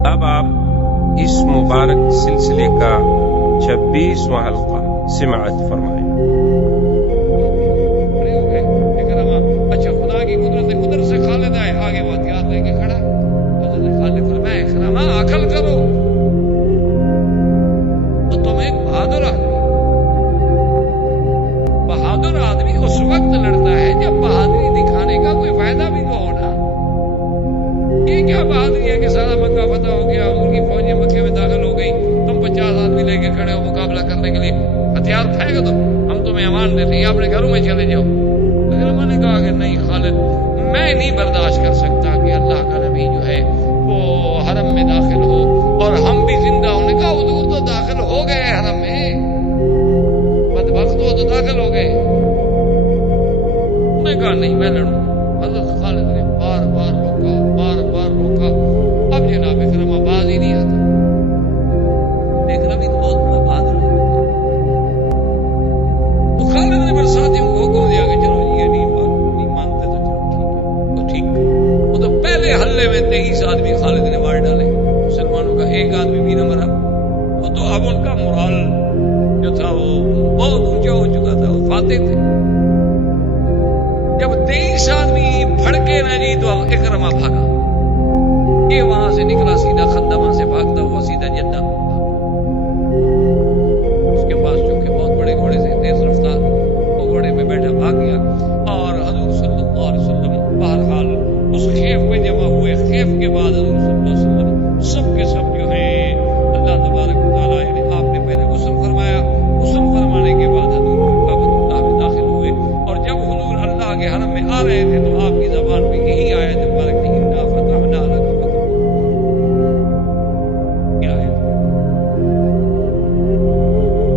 اب آپ اس مبارک سلسلے کا 26واں حلقہ سماعت فرمائیں۔ اچھا، خدا کی قدرت سے خالد ہے، آگے وہ ہتھیار لے کے کھڑا۔ حضرت خالد فرمایا اکرما عقل کرو، تو تم ایک بہادر آدمی اس وقت لڑتا ہے جب بہادری دکھانے کا کوئی فائدہ بھی تو ہونا۔ یہ کیا بہادری ہے کہ سارا مکہ فتح ہو گیا، ان کی فوجیں مکے میں داخل ہو گئی، تم 50 آدمی لے کے کھڑے ہو مقابلہ کرنے کے لیے، ہتھیار پھینک دو، ہم تمہیں امان دیتے ہیں، اپنے گھروں میں چلے جاؤ۔ اکرما نے کہا کہ نہیں خالد، میں نہیں برداشت کر سکتا کہ اللہ کا نبی جو ہے وہ حرم میں داخل ہو اور ہم بھی زندہ ہونے کا۔ حضور تو داخل ہو گئے حرم میں، بدبخت ہو تو داخل ہو گئے۔ انہوں نے کہا نہیں میں لڑوں۔ حضرت خالد نے بار بار روکا، اب جناب اکرما باز ہی نہیں آتا۔ اکرمی تو بہت بڑا بہادر ہو گیا تھا۔ تو خالد نے پھر ساتھیوں کو حکم دیا کہ چلو یہ نہیں مانتے تو چلو ٹھیک ہے۔ وہ تو پہلے حلے میں 23 آدمی خالد نے مار ڈالے، مسلمانوں کا ایک آدمی بھی نہ مرا۔ وہ تو اب ان کا مورال جو تھا وہ بہت اونچا ہو چکا تھا، وہ فاتح تھے۔ جب 23 آدمی بھڑکے نہ جی تو اکرما بھاگا۔ یہ وہاں سے نکلا سیدھا خندمہ سے بھاگتا ہوا سیدھا جدہ۔ اس کے پاس چونکہ بہت بڑے گھوڑے سے تیز رفتار، وہ گھوڑے پہ بیٹھا بھاگ گیا۔ اور حضور صلی اللہ علیہ وسلم بہرحال اس خیف میں جمع ہوئے۔ خیف کے بعد حضور صلی اللہ علیہ وسلم سب کے سب جو ہیں اللہ تبارک و تعالیٰ نے آپ نے پہلے غسل فرمایا، غسل فرمانے کے بعد حضور کعبۃ اللہ میں داخل ہوئے۔ اور جب حضور اللہ کے حرم میں آ رہے تھے تو آپ کی زبان پہ یہی آیت مبارک تھی، انا فتحنا لک فتحا۔ کیا آیت؟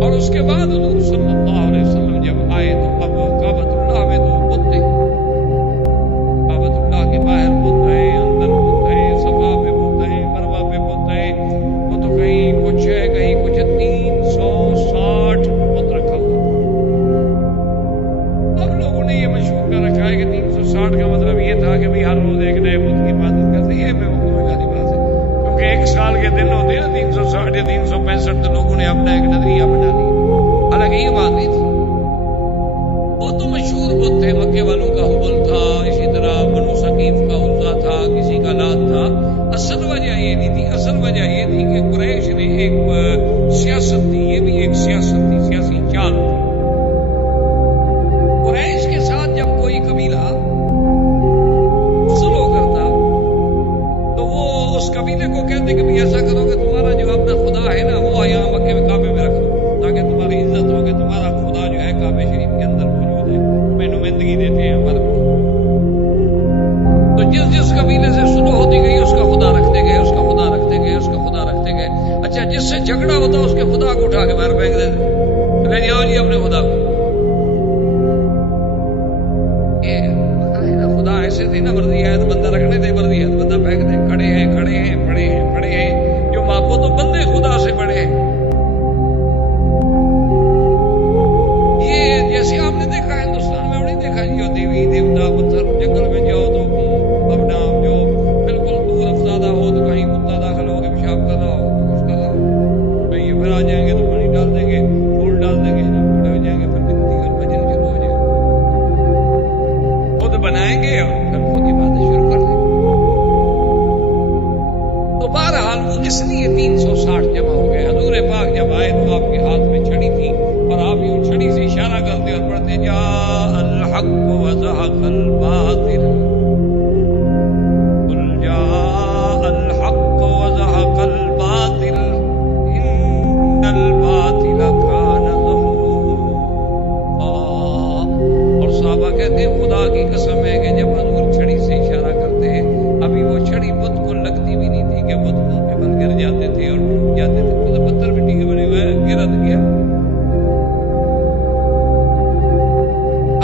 اور اس کے بعد حضور صلی اللہ علیہ وسلم جب آئے تو اب کعبۃ اللہ میں تو بت تھے، کعبۃ اللہ کے باہر بت ہے، اندر بت ہے، صفا پہ بت ہے، مروہ پہ بت ہے۔ وہ تو کہیں کچھ ہے کہیں کچھ 360 بت رکھا ہوا۔ اب لوگوں نے یہ مشہور کر رکھا ہے کہ 360 کا مطلب یہ تھا کہ بھئی ہر روز ایک نئے بت کی عبادت کرتے۔ یہ بے وقوفی والی بات ہے، کیونکہ ایک سال کے دن ہوتے ہیں 360 یا 365، تو لوگوں نے اپنا ایک نظریہ بنا لیا، حالانکہ یہ بات نہیں تھی۔ وہ تو مشہور بت تھے، مکے والوں کا حبل تھا، اسی طرح بنو ثقیف کا عزا تھا، کسی کا لات تھا۔ اصل وجہ یہ نہیں تھی، اصل وجہ یہ تھی کہ قریش نے ایک سیاست تھی، یہ بھی ایک سیاست تھی، سیاسی چال تھی۔ قریش کے ساتھ جب کوئی قبیلہ سلو کرتا تو وہ اس قبیلے کو کہتے کہ بھی ایسا کرو کہ تمہارا جو اپنا خدا ہے نا وہ یہاں مکے میں کعبے میں رکھ دو، تاکہ تمہاری عزت ہو کہ تمہارا خدا جو ہے کعبے شریف کے اندر موجود ہے، میں نمائندگی دیتے ہیں پر۔ تو جس قبیلے سے شروع ہوتی گئی اس کا خدا رکھتے گئے، اس کا خدا رکھتے گئے، اس کا خدا رکھتے گئے۔ اچھا، جس سے جھگڑا ہوتا اس کے خدا کو اٹھا کے باہر پھینک دیتے، لے جاؤ جی اپنے خدا کو۔ یہ خدا ایسے تھے نا، مرضی ہے تو بندہ رکھنے دے، مرضی ہے تو بندہ پھینک دے۔ کھڑے ہیں پڑے ہیں جو ماں کو تو بندے خدا سے بڑے ہیں۔ یہ جیسے آپ نے دیکھا ہندوستان میں نہیں دیکھا جی، دیوی دیوتا پتھر، جنگل میں جاؤ تو اپنا جو بالکل دور افزادہ ہو تو کہیں کتا داخل ہو کے پیشاب کر رہا ہو، کچھ کر رہا ہو، بھائی یہ پھر آ جائیں گے تو پانی ڈال دیں گے، پھول ڈال دیں گے، کھڑے ہو جائیں گے، پھر بنتی اور بھجن شروع ہو جائے گا، خود بنائیں گے اور پھر خود کی باتیں شروع کر دیں گے۔ تو بہرحال وہ اس لیے 360 جمع ہو گئے۔ حضور پاک جب آئے تو آپ کے ہاتھ میں چھڑی تھی اور آپ یوں چھڑی سے اشارہ کرتے اور پڑھتے جاء الحق وزهق الباطل، قل جاء الحق وزهق الباطل ان الباطل كان زهوقا۔ اور صحابہ کہتے ہیں خدا کی قسم ہے کہ جب حضور چھڑی سے اشارہ کرتے ابھی وہ چھڑی بت کو لگتی بھی نہیں تھی کہ بت منہ کے بل گر جاتے تھے اور ٹوٹ جاتے تھے، تو پتھر مٹی کے بنے ہوئے گرد گیا۔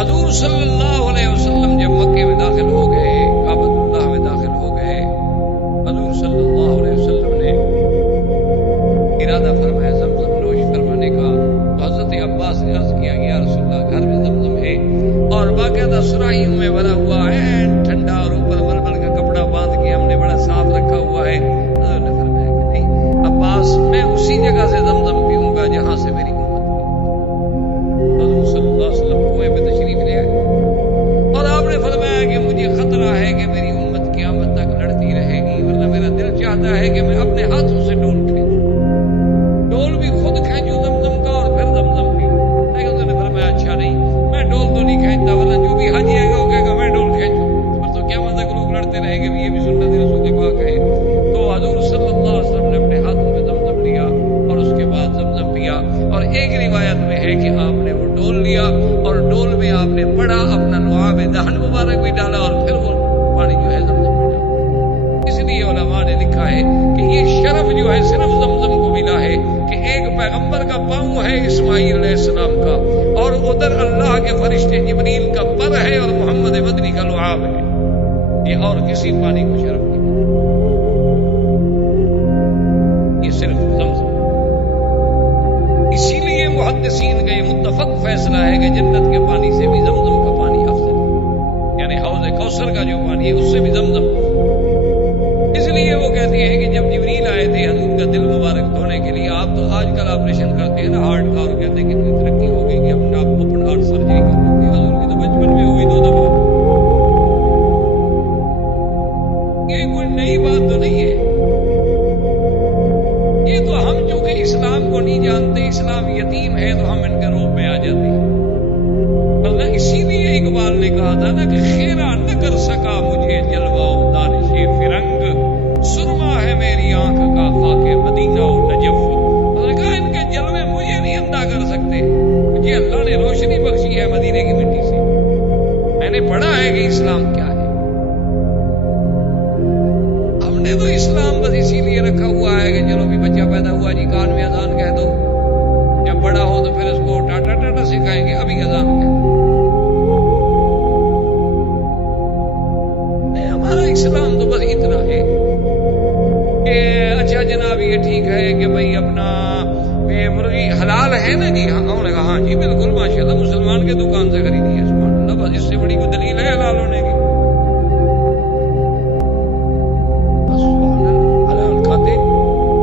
حضور صلی اللہ علیہ وسلم جب مکے میں داخل ہو گئے، کعبۃ اللہ میں داخل ہو گئے، حضور صلی اللہ علیہ وسلم نے ارادہ فرمایا زمزم نوش فرمانے کا۔ تو حضرت عباس نے عرض کیا یا رسول اللہ گھر میں زمزم ہے اور باقاعدہ سراہیوں میں بھرا ہوا ہے، ٹھنڈا، اور اوپر ململ کا کپڑا باندھ کے ہم نے بڑا صاف رکھا ہوا ہے۔ حضرت نے فرمایا کھینچتا، ورنہ جو بھی حاجی آئے گا وہ کہے گا میں ڈول کھینچوں، پھر تو کیا مطلب لوگ لڑتے رہیں گے یہ بھی سنت رسول پاک ہے۔ تو حضور صلی اللہ علیہ وسلم نے اپنے ہاتھوں میں زمزم لیا اور اس کے بعد زمزم پیا، اور ایک روایت میں ہے کہ آپ نے وہ ڈول لیا اور ڈول میں آپ نے پڑا، اپنا لعاب دہن مبارک بھی ڈالا اور پھر وہ پانی جو ہے زمزم میں ڈالا۔ اس لیے علماء نے لکھا ہے کہ یہ شرف جو ہے صرف زمزم کو ملا ہے کہ ایک پیغمبر کا پاؤں ہے اسماعیل علیہ السلام کا، اور ادھر اللہ کے فرشتے جبریل کا پر ہے اور محمد مدنی کا لعاب ہے، یہ اور کسی پانی کو شرف نہیں، یہ صرف زمزم۔ اسی لیے محدثین کا یہ متفق فیصلہ ہے کہ جنت کے پانی سے بھی زمزم کا پانی افضل ہے، یعنی حوض کوثر کا جو پانی ہے اس سے بھی زمزم۔ اس لیے وہ کہتے ہیں کہ جب جبریل آئے تھے حضور کا دل مبارک دھونے کے لیے، آپ تو آج کل آپریشن کرتے ہیں نا ہارٹ کا، اور کہتے ہیں کتنی ترقی ہو گئی کہ اپنا اوپن ہارٹ سرجری کر لیتے ہیں، حضور کی تو بچپن میں ہوئی 2 دفعہ۔ یہ کوئی نئی بات تو نہیں ہے، یہ تو ہم چونکہ اسلام کو نہیں جانتے، اسلام یتیم ہے تو ہم ان کے روپ میں آ جاتے ہیں، ورنہ اسی لیے اقبال نے کہا تھا نا کہ خیرہ نہ کر سکا مجھے جلوہ و دانش فرنگ، سرما ہے میری آنکھ کا خاک مدینہ و نجف۔ انہوں نے کہا ان کے جلوے مجھے نہیں اندھا کر سکتے، مجھے اللہ نے روشنی بخشی ہے مدینے کی مٹی سے، میں نے پڑھا ہے کہ اسلام کیا ہے۔ ہم نے تو اسلام بس اسی لیے رکھا ہوا ہے کہ چلو بھی بچہ پیدا ہوا جی کان میں اذان کہہ دو، جب بڑا ہو تو پھر اس کو ٹاٹا ٹاٹا سکھائیں گے، ابھی اذان کہہ دو۔ ہمارا اسلام تو بس اتنا ہے کہ اچھا جناب یہ ٹھیک ہے کہ بھائی اپنا مرغی حلال ہے نا جی، ہم نے کہا ہاں جی بالکل ماشاءاللہ مسلمان کے دکان سے خریدی ہے، سبحان اللہ، بس اس سے بڑی کوئی دلیل ہے حلال ہونے کی؟ بس سبحان اللہ، حلال کھاتے،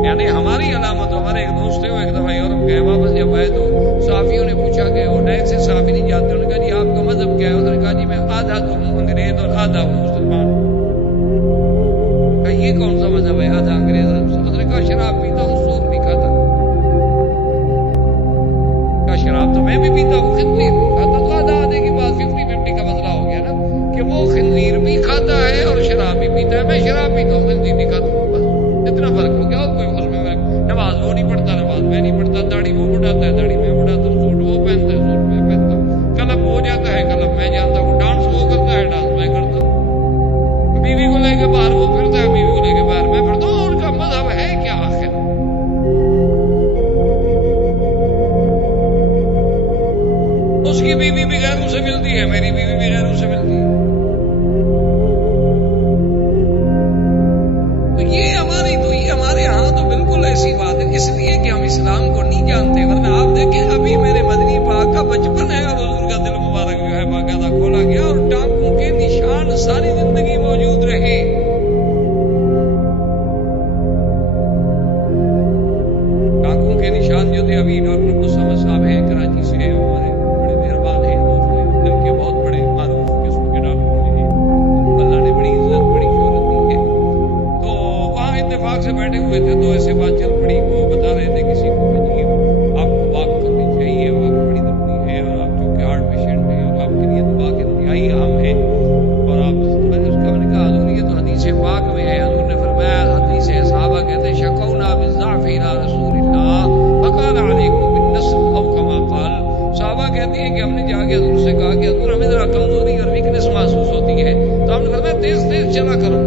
یعنی ہماری علامت۔ ہمارے ایک دوست تھے، وہ ایک دفعہ یورپ گئے، واپس جب آئے تو صحافیوں نے پوچھا کہ وہ نئے سے صحافی نہیں جاتے، انہوں نے کہا جی آپ کا مذہب کیا ہے؟ انہوں نے کہا جی میں آدھا تو ہوں انگریز اور آدھا ہوں مسلمان۔ یہ کون سا مذہب ہے آدھا انگریز؟ اس نے کہا شراب پیتا ہوں، سود بھی کھاتا ہوں۔ کہا شراب تو میں بھی پیتا ہوں، خنزیر بھی کھاتا، تو آدھا آدھے کی بات 50-50 کا مسئلہ ہو گیا نا کہ وہ خنزیر بھی کھاتا ہے اور شراب بھی پیتا ہے، میں شراب پیتا ہوں خنزیر بھی کھاتا ہوں، بس اتنا فرق ہو گیا، اور کوئی اس میں نماز وہ نہیں پڑھتا، نماز میں نہیں پڑھتا، داڑھی وہ بڑھاتا ہے، داڑھی میں بڑھاتا ہوں، سوٹ وہ پہنتا ہے، سوٹ میں پہنتا ہوں، کلب ہو جاتا ہے، کلب میں جانتا ہوں، ڈانس وہ کرتا ہے، ڈانس میں کرتا ہوں، بیوی کو لے کے باہر وہ پھرتا ہے، بیوی کو لے کے باہر میں پھرتا ہوں۔ ان کا مذہب ہے کیا آخر؟ اس کی بیوی بھی غیروں سے ملتی ہے، میری بیوی بھی غیروں سے ملتی ہے، تو یہ ہمارے ہاں تو بالکل ایسی بات ہے، اس لیے کہ ہم اسلام کو نہیں جانتے، ورنہ آپ دیکھیں ابھی میرے مدنی پاک کا بچپن ہے اور حضور کا دل مبارک جو ہے باقاعدہ کھولا گیا اور ٹانکوں کے نشان ساری زندگی موجود رہے۔ ٹانکوں کے نشان جو تھے، ابھی ڈاکٹر عبدالصمد صاحب ہیں کراچی سے، ہمارے بڑے مہربان ہیں دوست ہیں، دل کے بہت بڑے معروف قسم کے ڈاکٹر ہیں، اللہ نے بڑی عزت بڑی شہرت دی ہے، تو وہاں اتفاق سے بیٹھے ہوئے تھے تو ایسے بات چل پڑی، وہ بتا رہے تھے کسی کو کہ جی آپ کو واک کرنی چاہیے، واک بڑی ضروری ہے، اور آپ چونکہ ہارٹ پیشنٹ ہیں اور آپ کے لیے تو واک انتہائی اہم ہے، اور آپ میں نے اس کا میں نے کہا حضور یہ تو حدیث پاک میں ہے، حضور نے فرمایا حدیث صحابہ کہتے ہیں شکونا بالضعف الى رسول اللہ فقال علیکم بالنصر او کما قال، صحابہ کہتی ہیں کہ ہم نے جا کے حضور سے کہا کہ حضور ہمیں ذرا کمزوری اور ویکنس محسوس ہوتی ہے، تو ہم نے فرمایا تیز تیز چلا کرو۔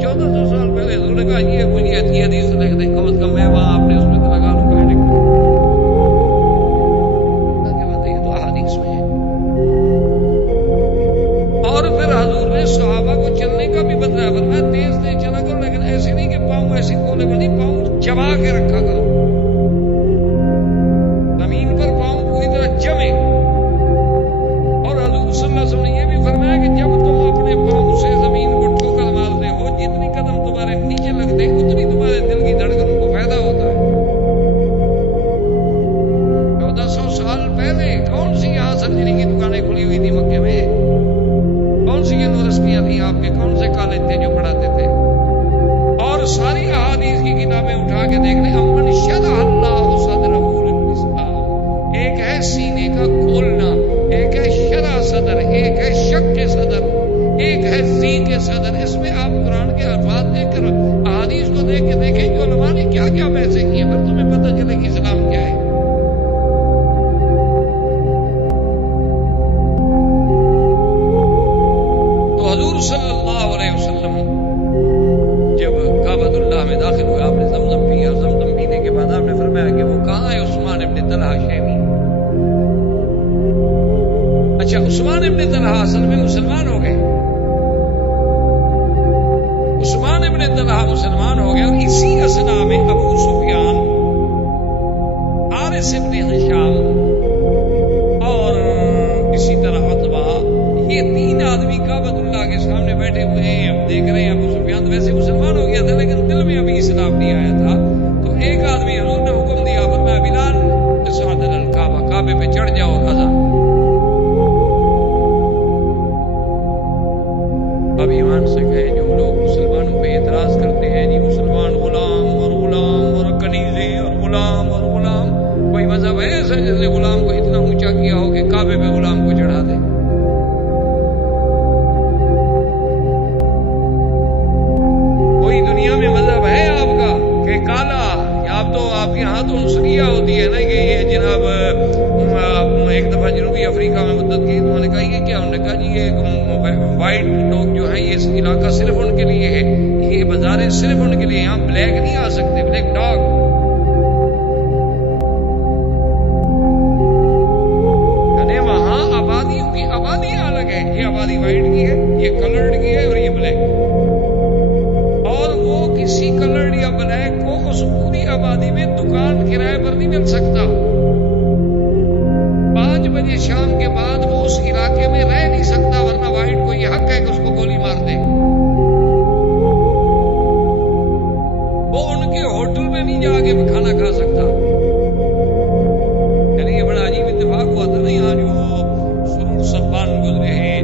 1400 سال پہلے حضور نے کہا یہ مجھے اچھی حدیث لکھ دیں، کم از کم میں وہاں آپ نے اس میں لگا لوں کلینک، یہ تو احادیث میں ہے۔ اور پھر حضور نے صحابہ کو چلنے کا بھی بتایا، فرمایا تیز تیز چلا کرو، لیکن ایسے نہیں کہ پاؤں ایسے کھولے پر نہیں، پاؤں چبا کے رکھا کرو، زمین پر پاؤں پوری طرح جمے۔ اور حضور صلی اللہ علیہ وسلم نے یہ بھی فرمایا کہ جب تم اپنے پاؤں سے زمین کو ٹھوکر مارتے ہو، جتنی قدم تمہارے نیچے لگتے اتنی تمہارے دل کی دھڑکنوں کو فائدہ ہوتا ہے۔ 1400 سال پہلے کون سی یہاں سرجری کی دکانیں کھلی ہوئی تھی مکے میں؟ کون سی یونیورسٹیاں تھیں آپ کے؟ کون سے کالج تھے جو پڑھاتے تھے؟ اور ساری احادیث کی کتابیں اٹھا کے دیکھ لیں، امن شرح اللہ صدرہ للاسلام، ایک ہے سینے کا کھولنا، صدر، اس میں آپ قرآن کے الفاظ دیکھ کر احادیث کو دیکھ کے دیکھیں کہ علماء نے کیا کیا بحثیں کی ہیں، پھر تمہیں پتہ چلے کہ اسلام کیا ہے۔ تو حضور صلی اللہ علیہ وسلم جب کعبۃ اللہ میں داخل ہوئے، آپ نے زمزم پیا، زمزم پینے کے بعد آپ نے فرمایا کہ وہ کہاں ہے عثمان ابن طلحہ شیمی؟ اچھا، عثمان ابن طلحہ اصل میں مسلمان ہو گئے، عثمان ابن طلحہ مسلمان ہو گیا، اور اسی اسنا میں ابو سفیان، حارث ابن ہشام اور اسی طرح عتبہ، یہ تین آدمی کعبۃ اللہ کے سامنے بیٹھے ہوئے ہیں۔ اب دیکھ رہے ہیں ابو سفیان تو ویسے مسلمان ہو گیا تھا لیکن دل میں ابھی اسلام نہیں آیا تھا، تو ایک آدمی حضور نے حکم دیا، فرمایا بلال اصعد الکعبہ، کعبے پہ چڑھ جاؤ اور اذان۔ اب ایمان سے کہے جو لوگ مسلمانوں پہ اعتراض کرتے ہیں، جی مسلمان غلام اور کنیزے اور غلام، کوئی مذہب ہے ایسا جس نے غلام کو اتنا اونچا کیا ہو کہ کعبے پہ غلام کو چڑھا دے؟ کوئی دنیا میں مذہب ہے آپ کا کہ کالا؟ آپ تو آپ کے ہاں تو عنصریہ ہوتی ہے نا کہ یہ جناب ایک دفعہ جنوبی افریقہ میں مدت کی، انہوں نے کہا یہ کیا؟ انہوں نے کہا جی یہ وائٹ لوگ جو ہیں یہ علاقہ صرف ان کے لیے ہے، یہ بازاریں صرف ان کے لیے، یہاں بلیک نہیں آ سکتے، بلیک ڈاگ۔ یعنی وہاں آبادیوں کی آبادی الگ ہے، یہ آبادی وائٹ کی ہے، یہ کلرڈ کی ہے اور یہ بلیک، اور وہ کسی کلرڈ یا بلیک کو اس پوری آبادی میں دکان کرائے پر نہیں مل سکتا۔ 5 بجے شام کے بعد وہ اس علاقے میں رہ نہیں سکتا، ورنہ وائٹ کو یہ حق ہے کہ اس کو گولی مار دے۔ وہ ان کے ہوٹل میں نہیں جا کے کھانا کھا سکتا۔ یعنی یہ بڑا عجیب اتفاق ہوا تھا نا، یہاں جو سرور صبان گزرے ہیں،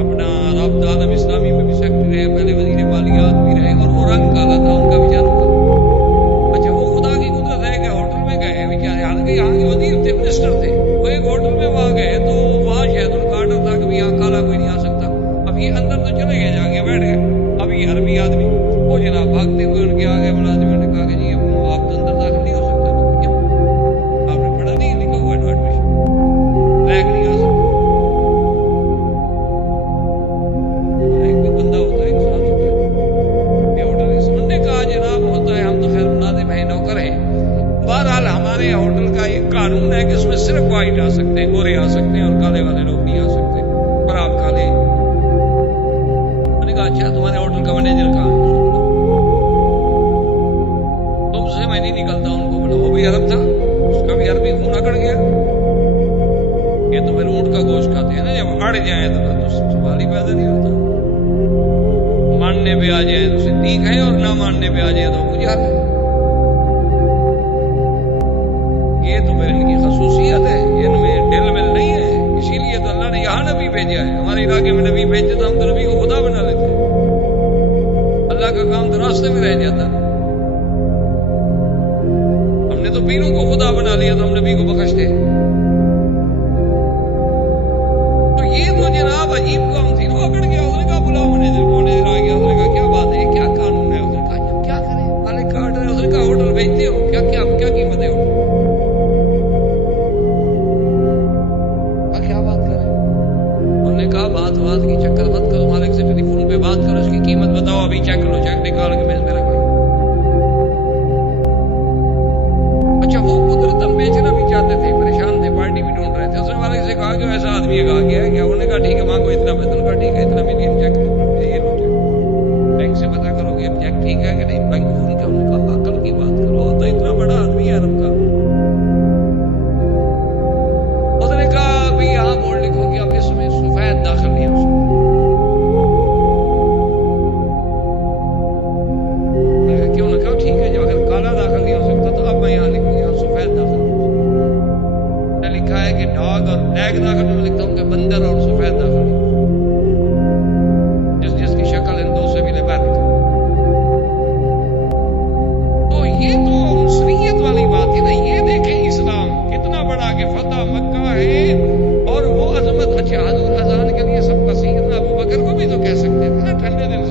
اپنا رابطہ عالم اسلامی میں بھی سیکٹری رہے، پہلے وزیر مالیات بھی رہے، اور وہ رنگ کالا تھا ان کا بیچاروں کا۔ اچھا، وہ خدا کی قدرت ہے کہ ہوٹل میں گئے بیچارے، حالانکہ یہاں کے وزیر تھے، منسٹر تھے، وہ ایک ہوٹل میں وہاں گئے تو وہاں شہد الکارٹر تھا کہ یہاں کالا کوئی نہیں آ سکتا۔ اب یہ اندر تو چلے گئے، جا کے بیٹھ گئے۔ اب یہ عربی آدمی وہ جناب بھاگتے ہوئے ان کے آگے ملازموں نے کہا کہ جی آپ تو اندر داخل نہیں ہو سکتے۔ کیوں؟ آپ نے پڑھا نہیں، لکھا ہوا ایڈورٹائزمنٹ، بلیک نہیں آ سکتا۔ بلیک بھی بندہ ہوتا ہے، انسان ہوتا ہے۔ یہ ہوٹل انہوں نے کہا جناب ہوتا ہے، ہم تو خیر مناظم ہیں، نوکر ہیں۔ بہرحال ہمارے ہوٹل کا ایک قانون ہے کہ اس میں صرف وائٹ آ سکتے ہیں، گورے آ سکتے ہیں، اور کالے والے لوگ نہیں آ سکتے، اور آپ کالے۔ میں نے کہا اچھا تمہارے ہوٹل کا مینیجر کہاں ہے؟ تم سے میں نہیں نکلتا، ان کو بولا۔ وہ بھی عرب تھا، اس کا بھی عربی خون اکڑ گیا۔ یہ تو پھر اونٹ کا گوشت کھاتے ہیں نا، جب اڑ جائیں تو سوال ہی پیدا نہیں ہوتا۔ ماننے پہ آ جائیں تو صدیق ہے، اور نہ ماننے پہ آ جائیں تو مجھے ہے۔ یہ تو پھر ان کی خصوصیت ہے، ان میں ڈل مل نہیں ہے، اسی لیے تو اللہ نے یہاں نبی بھیجا ہے۔ ہمارے علاقے میں نبی بھیجتے تو ہم تو نبی کو خدا بنا لیتے، اللہ کا کام تو راستے میں رہ جاتا۔ ہم نے تو پیروں کو خدا بنا لیا تو ہم نبی کو بخشتے۔ تو یہ تو جناب عجیب قوم تھی، وہ اکڑ گیا۔ اس نے کہا بلاؤ مینیجر کو، مینیجر آ گیا۔ اس نے کہا کیا بات ہے، کیا قانون ہے؟ اس نے کہا کیا کریں، کالے کارڈ ہے۔ اس نے کہا ہوٹل بھیجتے ہو، کیا قیمت ہے ہوٹل؟ کیا بات کریں؟ انہوں نے کہا بات کی چکر مت کرو، مالک سے ٹیلی فون پہ بات کرو، اس کی قیمت بتاؤ، ابھی چیک کرو، چیک نکال کے میز پہ رکھو۔ اچھا، وہ قدرتاً بیچنا بھی چاہتے تھے، پریشان تھے، پارٹی بھی ڈھونڈ رہے تھے۔ اس نے مالک سے کہا کہ ایسا آدمی ہے، کہا گیا ہے کیا؟ انہوں نے کہا ٹھیک ہے، وہاں کو اتنا بدل کا ٹھیک ہے، اتنا ملین چیک یہ لو، چیک بینک سے پتا کرو کہ چیک ٹھیک ہے کہ نہیں، بینک فون کیا؟ انہوں نے کہا عقل کی بات کرو، تو اتنا بڑا آدمی ہے عرب کا۔ اس نے کہا بھی یہاں بورڈ لکھو کہ اب اس میں سفید داخل نہیں ہو سکتا۔ کیوں؟ نے کہا ٹھیک ہے، جب اگر کالا داخل نہیں ہو سکتا تو اب میں یہاں لکھوں یہاں سفید داخل نہیں ہو سکتا۔ میں نے لکھا ہے کہ ڈاگ اور بلیک داخل، میں لکھتا ہوں کہ بندر اور سفید داخل نہیں ہو سکتا، جس کی شکل ان دو سے ملے میں لکھا۔ تو یہ تو عنصریت والی بات ہے نا۔ یہ دیکھیں اسلام کتنا بڑا کہ فتح مکہ ہے، اور وہ عظمت۔ اچھا، حضور اذان کے لیے سب کا سیدنا ابو بکر کو بھی تو کہہ سکتے تھے نا ٹھنڈے دل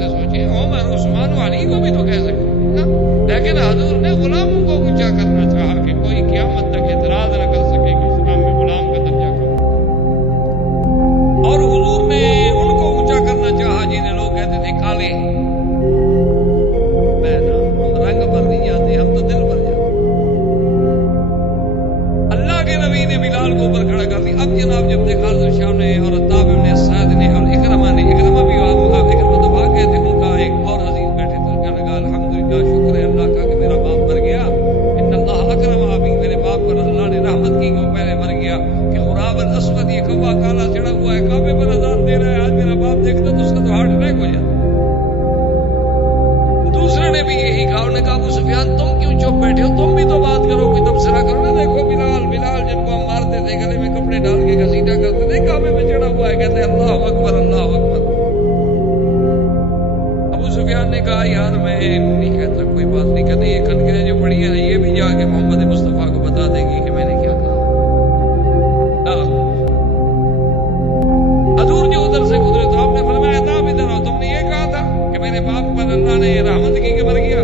نے اور عطاب ابن اسد نے اور اکرمہ نے، اکرمہ بھی اکرمہ تو بھاگ گئے تھے، ان کا ایک اور عزیز بیٹھے تھے، کہنے لگا الحمدللہ شکر ہے اللہ کا کہ میرا باپ مر گیا، ان اللہ اکرم ابی، میرے باپ پر اللہ نے رحمت کی کہ وہ پہلے مر گیا، کہ غراب الاسود یہ کوا کالا چڑھا ہوا ہے کعبے پر اذان دے رہا ہے، آج میرا باپ دیکھتا تو اس کا تو ہارٹ اٹیک ہو جاتا۔ دوسرے نے بھی یہی کہا، انہوں نے کہا ابو سفیان تم کیوں چپ بیٹھے ہو، تم بھی تو بات کرو، کوئی تبصرہ کرو نا، دیکھو بلال جن کو ہم مارتے تھے، گلے میں کپڑے ڈال کے گھسیٹا کرتے تھے، کعبے میں چڑھا ہوا ہے، کہتے اللہ اکبر اللہ اکبر۔ ابو سفیان نے کہا یار میں نہیں کہتا، کوئی بات نہیں، کہتے یہ کنکریاں جو پڑی ہیں یہ بھی جا کے محمد مصطفیٰ کو بتا دے گی کہ میں نے کیا کہا۔ حضور جو ادھر سے گزرے تو آپ نے فرمایا تھا ادھر آؤ، تم نے یہ کہا تھا کہ میرے باپ پر اللہ نے رحمت کی کہ مر گیا؟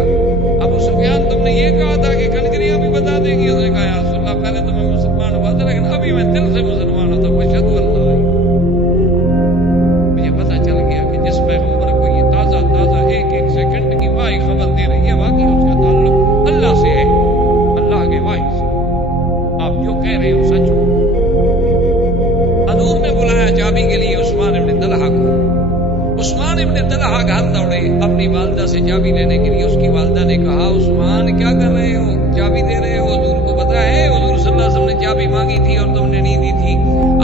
ابو سفیان تم نے یہ کہا تھا کہ کنکریاں بھی بتا دے گی؟ اس نے کہا یا رسول اللہ پہلے تو میں مسلمان ہوا تھا لیکن ابھی میں دل سے مسلمان ہوتا ہوں، اشہد ان لا الہ۔ مجھے پتہ چل گیا کہ جس پیغمبر کو یہ تازہ ایک ایک سیکنڈ کی واحد خبر دے رہی ہے واقعی اس کا تعلق اللہ سے ہے، اللہ کے واحد سے، آپ جو کہہ رہے ہو سچ ہو۔ حضور نے بلایا چابی کے لیے عثمان ابن طلحہ کو، عثمان ابن طلحہ گھر دوڑے اپنی والدہ سے چابی لینے کے لیے۔ اس کی والدہ نے کہا عثمان کیا کر رہے ہو، چابی دے رہے ہو، حضور کو پتا ہے حضور صلی اللہ علیہ وسلم نے چابی مانگی تھی اور تم نے نہیں دی تھی،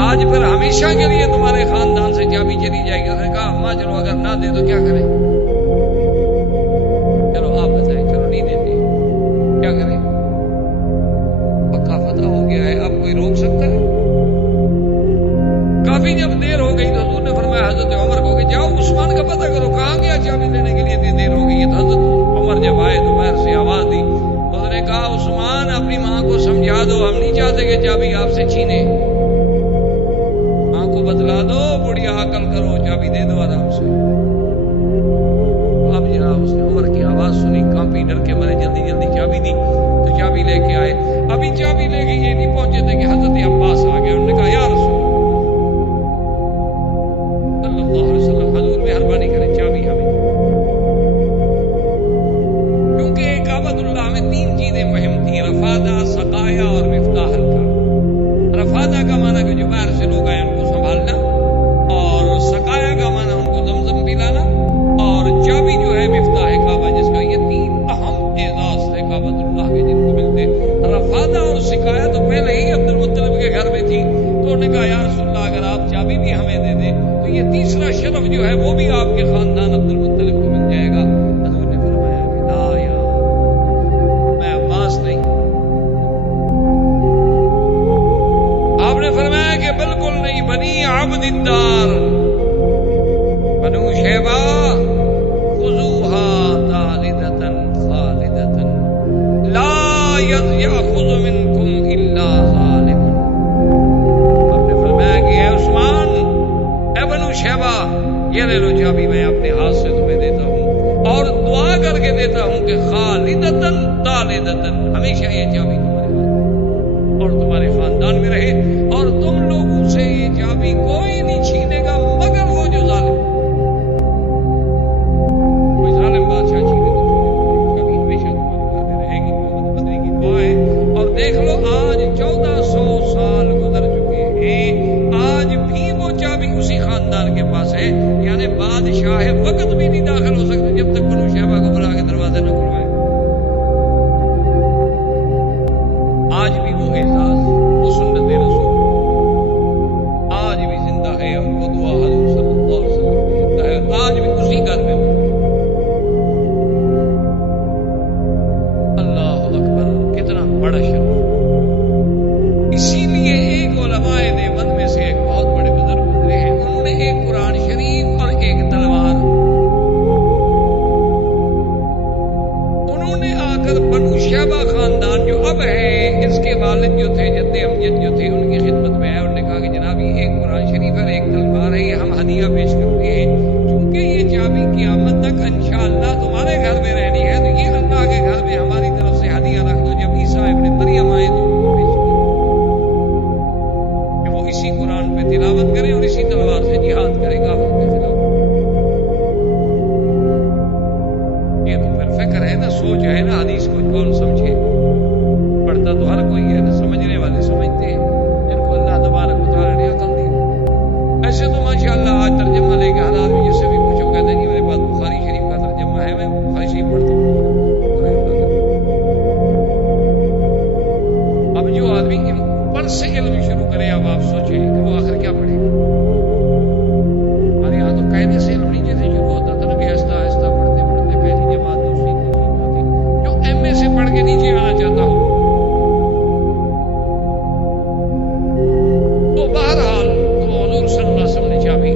آج پھر ہمیشہ کے لیے تمہارے خاندان سے چابی چلی جائے گی۔ اس نے کہا اماں چلو اگر نہ دے تو کیا کریں، چلو آپ بتائیں، چلو نہیں دیتے کیا کریں، پکا فتح ہو گیا ہے، اب کوئی روک سکتا ہے؟ کافی جب دیر ہو گئی تو حضور نے فرمایا حضرت عمر کو کہ جاؤ عثمان کا پتہ کرو کہاں گیا چابی لینے کے لیے، اتنی دیر ہو گئی ہے۔ تو حضرت عمر جب آئے تو باہر سے آواز دی، اس نے کہا عثمان اپنی ماں کو سمجھا دو، ہم نہیں چاہتے کہ چابی آپ سے چھینے، ماں کو بتلا دو، بڑھیا عقل کرو، چابی دے دو آرام سے۔ اب جناب اس نے عمر کی آواز سنی، کانپی ڈر کے مرے، جلدی جلدی چابی دی تو چابی لے کے آئے۔ ابھی چابی لے کے یہ نہیں پہنچے تھے کہ حضرت عباس آ گئے، انہوں نے کہا یا رسول صلی اللہ علیہ وسلم حضور مہربانی کریں چابی ہمیں، کیونکہ کعبۃ اللہ میں تین چیزیں مہم تھیں، رفادہ، سقایا اور مفتاح الکعبہ۔ رفادہ کا معنی کہ جو باہر سے لوگ آئے ان کو سنبھالنا، اور سقایا کا معنی ان کو زمزم پلانا، اور چابی جو ہے مفتاح کعبہ جس کا، یہ تین اہم اعزاز تھے کعبۃ اللہ کے جن کو ملتے۔ رفادہ اور سقایا تو پہلے ہی عبد المطلب کے گھر میں تھی، تو انہوں نے کہا یا رسول اللہ اگر آپ چابی بھی ہمیں دے دیں تو یہ تیسرا شرف جو ہے وہ بھی آپ کے خاندان عبد المطلب کو مل جائے گا۔ حضور نے فرمایا کہ لا یا میں عباس نہیں، آپ نے فرمایا کہ بالکل نہیں، بنی عبد الدار بنو شیبہ خذوها طالدة خالدة لا يأخذ منكم الا ظالم۔ آپ نے فرمایا کہ اے عثمان، اے بنو شیبہ، یہ لے لو چابی، میں اپنے ہاتھ سے تمہیں دیتا ہوں اور دعا کر کے دیتا ہوں کہ خالدتاً طالدتاً، ہمیشہ یہ چابی تمہارے ہاتھ اور تمہارے خاندان میں رہے، اور تم لوگوں سے یہ چابی کوئی نہیں چھینے گا مگر وہ جو ظالم، کوئی ظالم بادشاہ چھینے تو چابی ہمیشہ تمہارے گھر میں رہے گی۔ محمد بدری کی دعا ہے۔ اور دیکھ لو آج 1400 سال گزر چکے ہیں، آج بھی وہ چابی اسی خاندان کے پاس ہے، یعنی بادشاہ وقت بھی نہیں داخل ہو سکتے جب تک بنو شیبہ کو بلا کے دروازے نہ کھلوائے۔ آج بھی وہ اعزاز، وہ سنت رسول آج بھی زندہ ہے، ہم کو دعا حضور صلی اللہ علیہ وسلم کی زندہ ہے، آج بھی اسی گھر میں موجود۔ اللہ اکبر، کتنا بڑا شرف۔ اسی لیے ایک علماء دیوبند میں سے ایک بہت بڑے بزرگ گزرے ہیں، انہوں نے ایک قرآن شریف اور ایک تلوار، انہوں نے آ کر بنو شیبہ خاندان جو اب ہے، اس کے والد جو تھے جد امجد جو تھے، ان کی خدمت میں آئے، انہوں نے کہا کہ جناب یہ ایک قرآن شریف اور ایک تلوار ہے، یہ ہم ہدیہ پیش کرتے ہیں، چونکہ یہ چابی قیامت تک انشاءاللہ تمہارے گھر میں رہنی ہے، تو یہ اللہ کے گھر میں ہماری طرف سے ہدیہ رکھ دو، جب عیسیٰ ابن مریم آئے تو ان کو پیش کرو کہ وہ اسی قرآن پہ تلاوت کریں اور اسی تلوار سے جہاد کرے کافروں کے خلاف۔ یہ تو پھر فکر ہے نا، سوچ ہے نا، حدیث کو کون سمجھے، پڑھتا تو ہر کوئی ہے نا، سمجھنے والے سمجھتے ہیں جن کو اللہ تبارک و تعالی نے عقل دی۔ ایسے تو ماشاءاللہ آج ترجمہ لے کے ہر آدمی جس سے بھی پوچھو کہتے ہیں جی میرے پاس بخاری شریف کا ترجمہ ہے، میں بخاری شریف پڑھتا ہوں۔ اب جو آدمی اوپر سے علم شروع کرے، اب آپ سوچیں کہ وہ آخر کیا پڑھے۔ ہمارے یہاں تو قاعدے سے علم نیچے سے شروع ہوتا تھا نا کہ آہستہ آہستہ پڑھتے پڑھتے پہلی جماعت دوسری تیسری چوتھی، جو ایم اے سے پڑھ کے نیچے آنا چاہتا ہو تو بہرحال تو حضور صلی اللہ علیہ وسلم نے چابی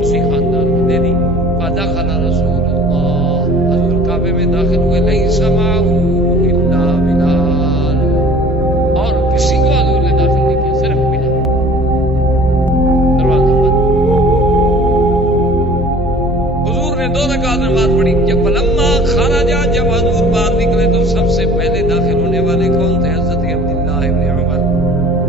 اسی خاندان کو دے دی۔ فدخل رسول اللہ، حضور کعبے میں داخل ہوئے، لیس معہ الا بلال، اور کسی کو حضور نے داخل نہیں کیا، صرف بلال۔ دروازہ بند۔ حضور نے 2 رکعت نماز پڑھی۔ جب لما خرجا، جب حضور باہر نکلے تو سب سے پہلے داخل ہونے والے کون تھے؟ حضرت عبداللہ ابن عمر،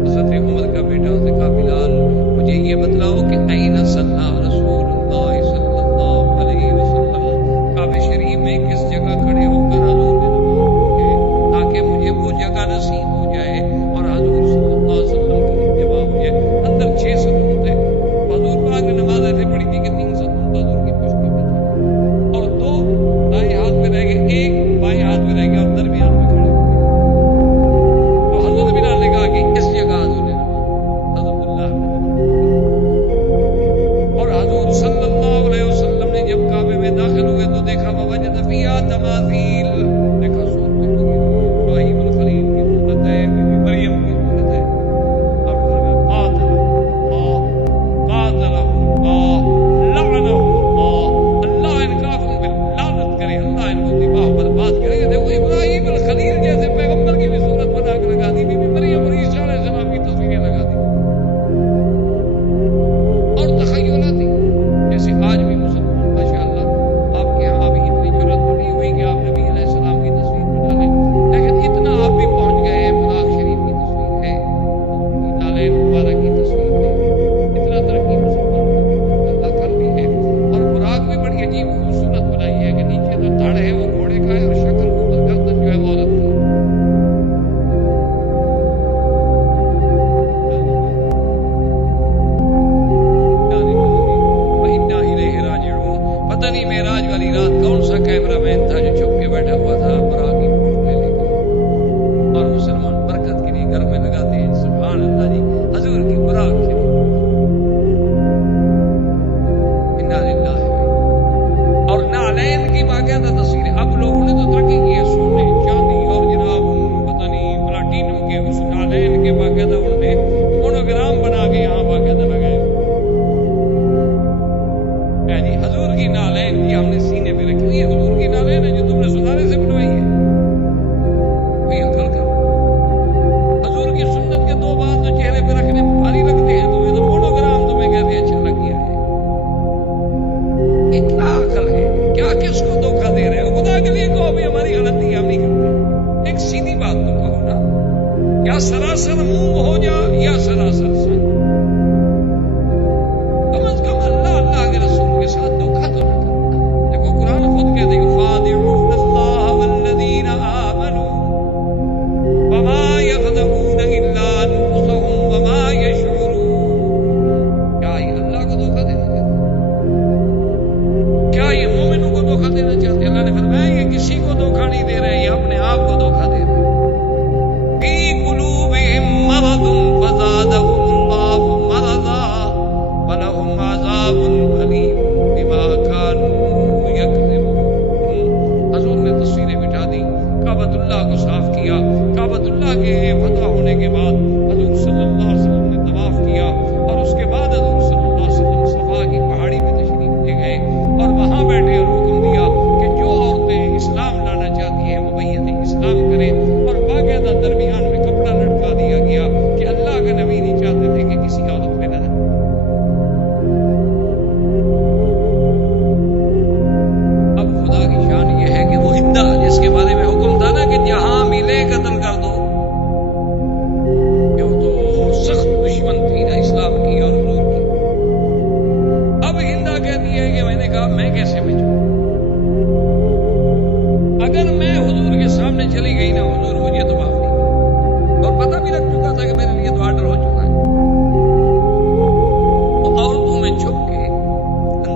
حضرت عمر کا بیٹا۔ اس نے کہا بلال مجھے یہ بتلاؤ کہ این صلی رسول اللہ صلی اللہ علیہ وسلم، کعبہ شریف میں کس جگہ کھڑے ہو کر حضور نے نماز پڑھی ہے، تاکہ مجھے وہ جگہ نصیب ہو جائے اور حضور صلی اللہ علیہ وسلم کی اتباع ہو جائے۔ اندر 6 ستون تھے، حضور پاک نے نماز ایسے پڑھی تھی کہ 3 ستون حضور کی پشت میں تھے اور 2 دائیں ہاتھ میں رہ گئے، 1 بائیں ہاتھ میں رہ گیا اور درمیان میں کھڑے ہو گئے۔ تو حضرت بلال نے کہا کہ اس جگہ حضور نے نماز، حضرت اللہ نے، اور حضور صلی اللہ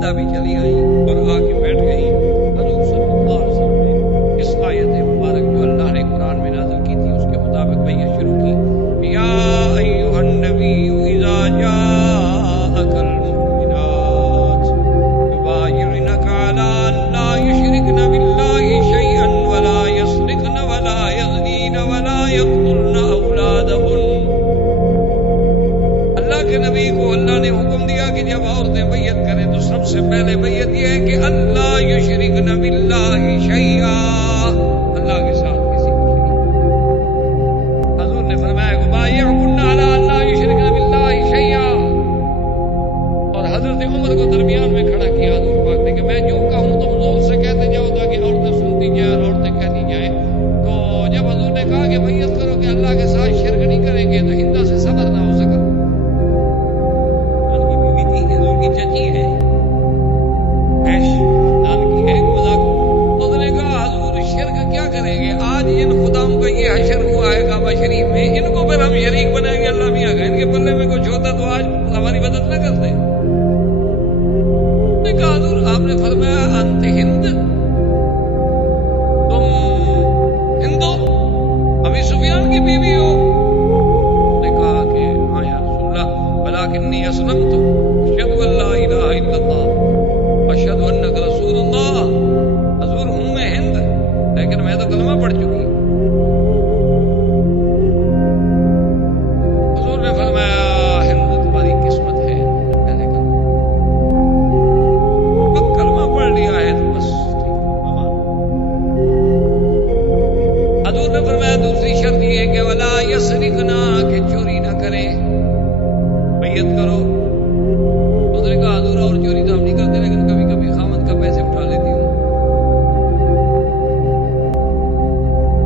ہندہ بھی چلی آئی اور آ کے بیٹھ گئی. حضور صلی اللہ علیہ وسلم نے اس آیت مبارک جو اللہ نے قرآن میں نازل کی تھی اس کے مطابق بھیا شروع کی. یا ایھا النبی اذا جاءک المؤمنات یبایعنک علی ان لا یشرکن باللہ شیئا ولا یسرقن ولا یزنین ولا یقتلن اولادہن. اللہ کے نبی کو اللہ نے حکم دیا کہ جب عورتیں بیعت کریں تو سب سے پہلے بیعت یہ ہے کہ اللہ یشرکن باللہ شیئا، اللہ کے ساتھ کسی کو شریک. حضور نے فرمایا کہ بایعکن علی ان لا یشرکن باللہ شیئا، اور حضرت عمر کو درمیان میں کھڑا کیا حضور پاک نے کہ میں جو کہوں تم زور سے کہتے جاؤ تاکہ عورتیں سنتی جائیں اور عورتیں کہتی جائیں. تو جب حضور نے کہا کہ بیعت کرو کہ اللہ کے ساتھ شرک نہیں کریں گے تو ہندہ سے صبر نہ ہو سکا. چچی ہے خاندان کی ہے مذاق. اس نے کہا حضور شرک کیا کریں گے؟ آج ان خداؤں کا یہ حشر ہوا ہے کعبہ شریف میں، ان کو پھر ہم شریک بنائیں گے اللہ میاں کا؟ ان کے پلے میں کچھ ہوتا تو آج ہماری مدد نہ کرتے. نے کہا حضور آپ نے فرمایا انت ہند، تم ہندو ابی سفیان کی بیوی ہو. نے کہا کہ ہاں یا رسول اللہ ولکنی اسلمت اشہد ان لا الہ الا اللہ اشہد انک رسول اللہ. حضور ہوں میں ہند لیکن میں تو کلمہ پڑھ چکی. حضور نے فرمایا ہند تمہاری قسمت ہے، پہلے کلمہ پڑھ لیا ہے تو بس حضور نے فرمایا دوسری شرط یہ ہے کہ ولا یسرقنا، کہ چوری نہ کریں. بیعت کرو. اس نے کہا حضور اور چوری تو ہم نہیں کرتے لیکن کبھی کبھی خامد کا پیسے اٹھا لیتی ہوں.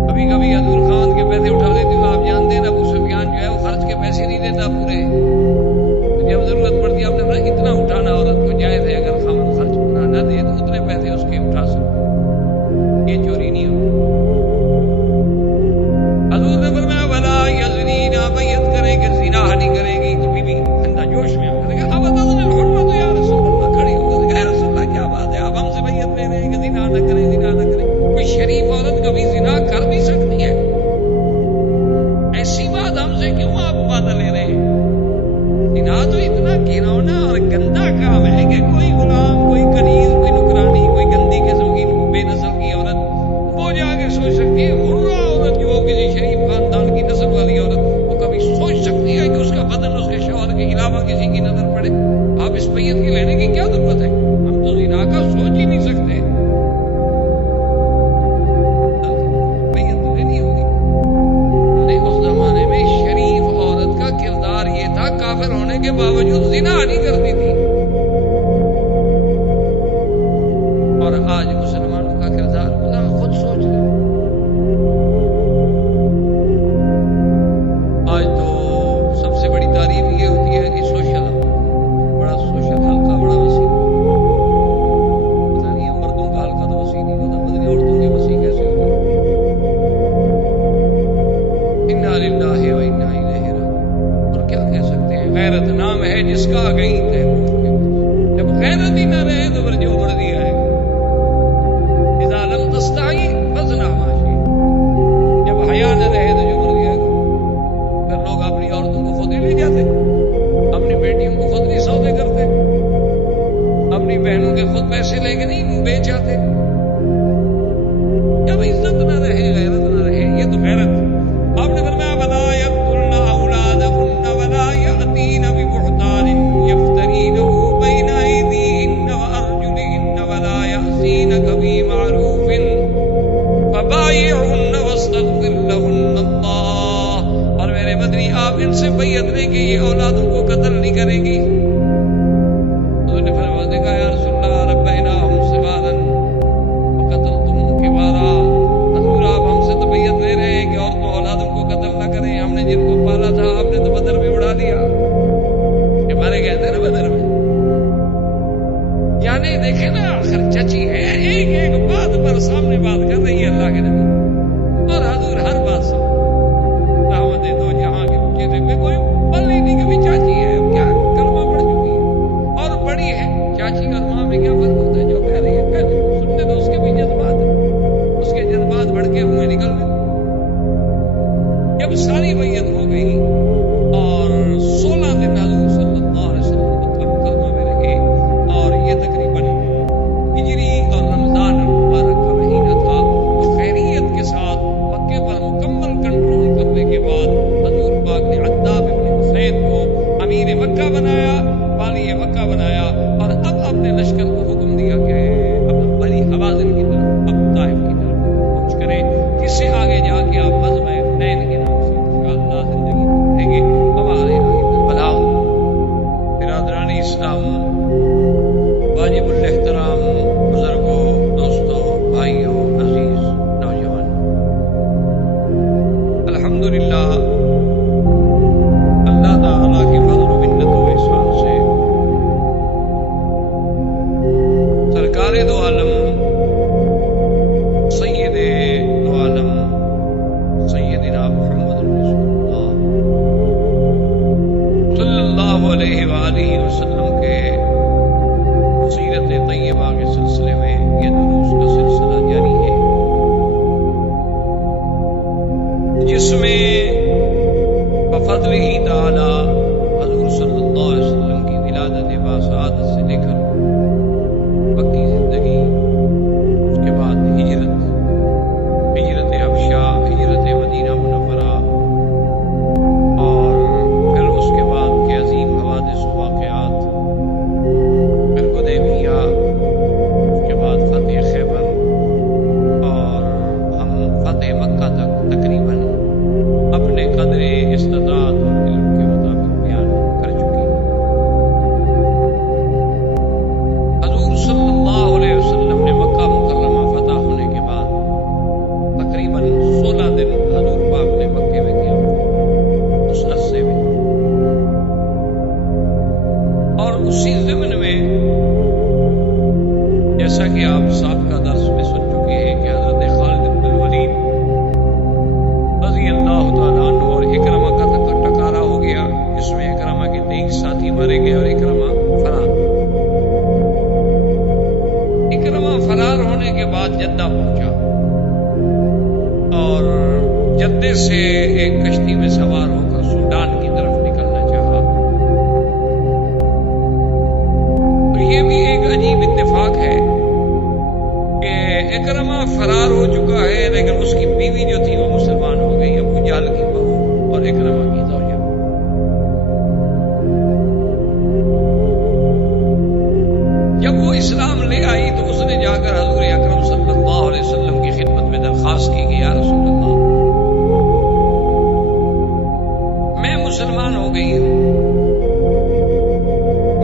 کبھی کبھی حضور خامد کے پیسے اٹھا لیتی ہوں. آپ جانتے ہیں ابو سفیان جو ہے وہ خرچ کے پیسے نہیں دیتا پورے. جب ضرورت پڑتی ہے آپ نے اتنا اٹھانا عورت کو جائز ہے، اگر خامد خرچ پورا نہ دے تو اتنے پیسے اس کے اٹھا سکتے، یہ چوری نہیں ہو. حضور نے فرمایا ولا یزنین، بیعت کریں کہ زنا نہیں کرے گی. تو بیوی ہندہ جوش میں اب بتا دو تو یا رسول اللہ کھڑی ہو گئی. یا رسول اللہ کیا بات ہے، آپ ہم سے بیعت لے رہے ہیں کہ زنا نہ کریں، زنا نہ کریں. کوئی شریف عورت کبھی زنا کر بھی سکتی ہے؟ ایسی بات ہم سے کیوں آپ وعدہ لے رہے ہیں؟ زنا تو اتنا گھنونا اور گندا کام ہے کہ کوئی غلام، کوئی کنیز، کوئی نکرانی، کوئی گندی قسم کی بے نسل کی عورت وہ جا کے سوچ سکتی ہے. غرہ عورت جو کسی شریف خاندان کی نسل والی عورت وہ کبھی سوچ سکتی ہے کہ اس کا بدن اس کے شوہر کے علاوہ کسی کی نظر پڑے؟ آپ اس بیعت کی لینے کی کیا ضرورت ہے؟ ہم تو زنا کا سوچ ہی نہیں سکتے. بیعت تو لینی ہوگی. اس زمانے میں شریف عورت کا کردار یہ تھا، کافر ہونے کے باوجود زنا نہیں کرتی تھی. اور آج مسلمانوں کا کردار خدا خود سوچ لے. آج تو سب سے بڑی تعریف یہ ہوتی ہے کہ سوشل حلقہ بڑا وسیع. پتا نہیں ہے مردوں کا حلقہ تو وسیع نہیں ہوتا، پتہ نہیں عورتوں کے وسیع کیسے ہوگا. انا للہ و انا الیہ راجعون. اور کیا کہہ سکتے ہیں، غیرت نام ہے جس کا گئی تیمور کے بعد. جب غیرت ہی نہ رہے تو پھر جو بڑھ دیا ہے. اذا لم تستحی فاصنع ما شئت. جب حیا نہ رہے تو جو بڑھ دیا ہے. پھر لوگ اپنی عورتوں کو خود ہی لے جاتے، اپنی بیٹیوں کو خود نہیں سودے کرتے، اپنی بہنوں کے خود پیسے لے کے نہیں بیچ جاتے. جب عزت نہ رہے، غیرت نہ رہے، یہ تو غیرت. آپ نے فرمایا ولا یقتلن اولادهن ولا یأتین ببہتان یفترینہ بین ایدیہن وارجلہن ولا یأتینک بمعروف فبایعہن واستغفر لہن اللہ. اور میرے مدنی آپ ان سے بیعت لیں کہ یہ اولادوں کو قتل نہیں کریں گی. حضور نے فرمایا دیکھا یا رسول اللہ ربیناہم صغارا وقتلتم کبارا. حضور آپ ہم سے تو بیعت لے رہے ہیں کہ اولادوں کو قتل نہ کریں. ہم نے جن کو پالا تھا آپ نے تو بدر میں اڑا دیا. یہ ہمارے کہتے ہیں نا بدر میں. یعنی دیکھیں نا آخر چچی ہے، ایک ایک بات پر سامنے بات کر رہی ہے اللہ کے نبی، اور حضور ہر بات سن. رحمت دو جہاں کے چہرے پہ کوئی پل ہی نہیں کہ بھی چاچی ہے، کیا کلمہ پڑھ چکی ہے اور بڑی ہے چاچی اور ماں میں کیا فرق ہوتا ہے؟ جو کہہ رہی ہے کہہ رہی ہے، سننے تو اس کے بھی جذبات ہیں، اس کے جذبات بھڑکے ہوئے نکل گئے۔ جب ساری بیعت ہو گئی اور 16 دن حضور صلی اللہ علیہ وسلم مکہ مکرمہ میں رہے، اور یہ تقریباً ہجری اور رمضان المبارک کا مہینہ تھا، تو خیریت کے ساتھ مکے پر مکمل کنٹرول کرنے کے بعد حضور پاک نے عتاب ابن اسید کو امیر مکہ بنایا، والی مکہ بنایا، اور اب اپنے لشکر کو حکم دیا کہ اب بنی حوازن کی طرف، اب طائف کی طرف پہنچ کریں، جس سے آگے جا کے آپ مذہب حنین کے نام سے انشاءاللہ زندگی رہیں گے۔ ہمارے بلاؤ برادران اسلام، واجب الاحترام بزرگوں، دوستوں، بھائیوں، عزیز نوجوان، الحمدللہ اللہ تعالیٰ کی فضل و منت و احسان سے سرکار دو عالم، سید دو عالم، سیدنا محمد رسول اللہ صلی اللہ علیہ وآلہ وسلم کے سیرت طیبہ کے سلسلے میں یہ دروس کا سلسلہ جاری ہے، جس میں بفضلہ تعالی حضور صلی اللہ علیہ وسلم کی ولادت باسعادت سے لے کر مکی زندگی، اس کے بعد ہجرت حبشہ، ہجرت مدینہ منورہ، اور پھر اس کے بعد کے عظیم حوادث و واقعات، پھر حدیبیہ، اس کے بعد فتح خیبر، اور ہم فتح مکہ تک تقریباً اپنے قدر استطاعت اور علم کے مطابق بیان کر چکے ہیں۔ حضور صلی اللہ علیہ وسلم نے مکہ مکرمہ فتح ہونے کے بعد تقریباً 16 دن حضور پاک نے مکے میں کیا اس عرصے میں، اور اسی ضمن میں جیسا کہ آپ سابقہ درس میں سن چکے ہیں کہ حضرت خالد بن الولید رضی اللہ تعالیٰ عنہ اور اکرمہ کا ٹکرا ہو گیا، جس میں اکرمہ کے 23 ساتھی مارے گئے اور اکرمہ فرار۔ اکرمہ فرار ہونے کے بعد جدہ پہنچا اور جدے سے ایک کشتی میں سوار ہو کر سوڈان کی طرف نکلنا چاہا۔ تو یہ بھی ایک عجیب اتفاق ہے کہ اکرمہ فرار ہو چکا ہے، لیکن اس کی بیوی جو تھی وہ مسلمان ہو گئی، ابو جہل کی بہو اور اکرمہ کی زوجہ۔ جب وہ اسلام لے آئی تو اس نے جا کر حضور اکرم صلی اللہ علیہ وسلم کی خدمت میں درخواست کی کہ یا رسول اللہ، میں مسلمان ہو گئی ہوں،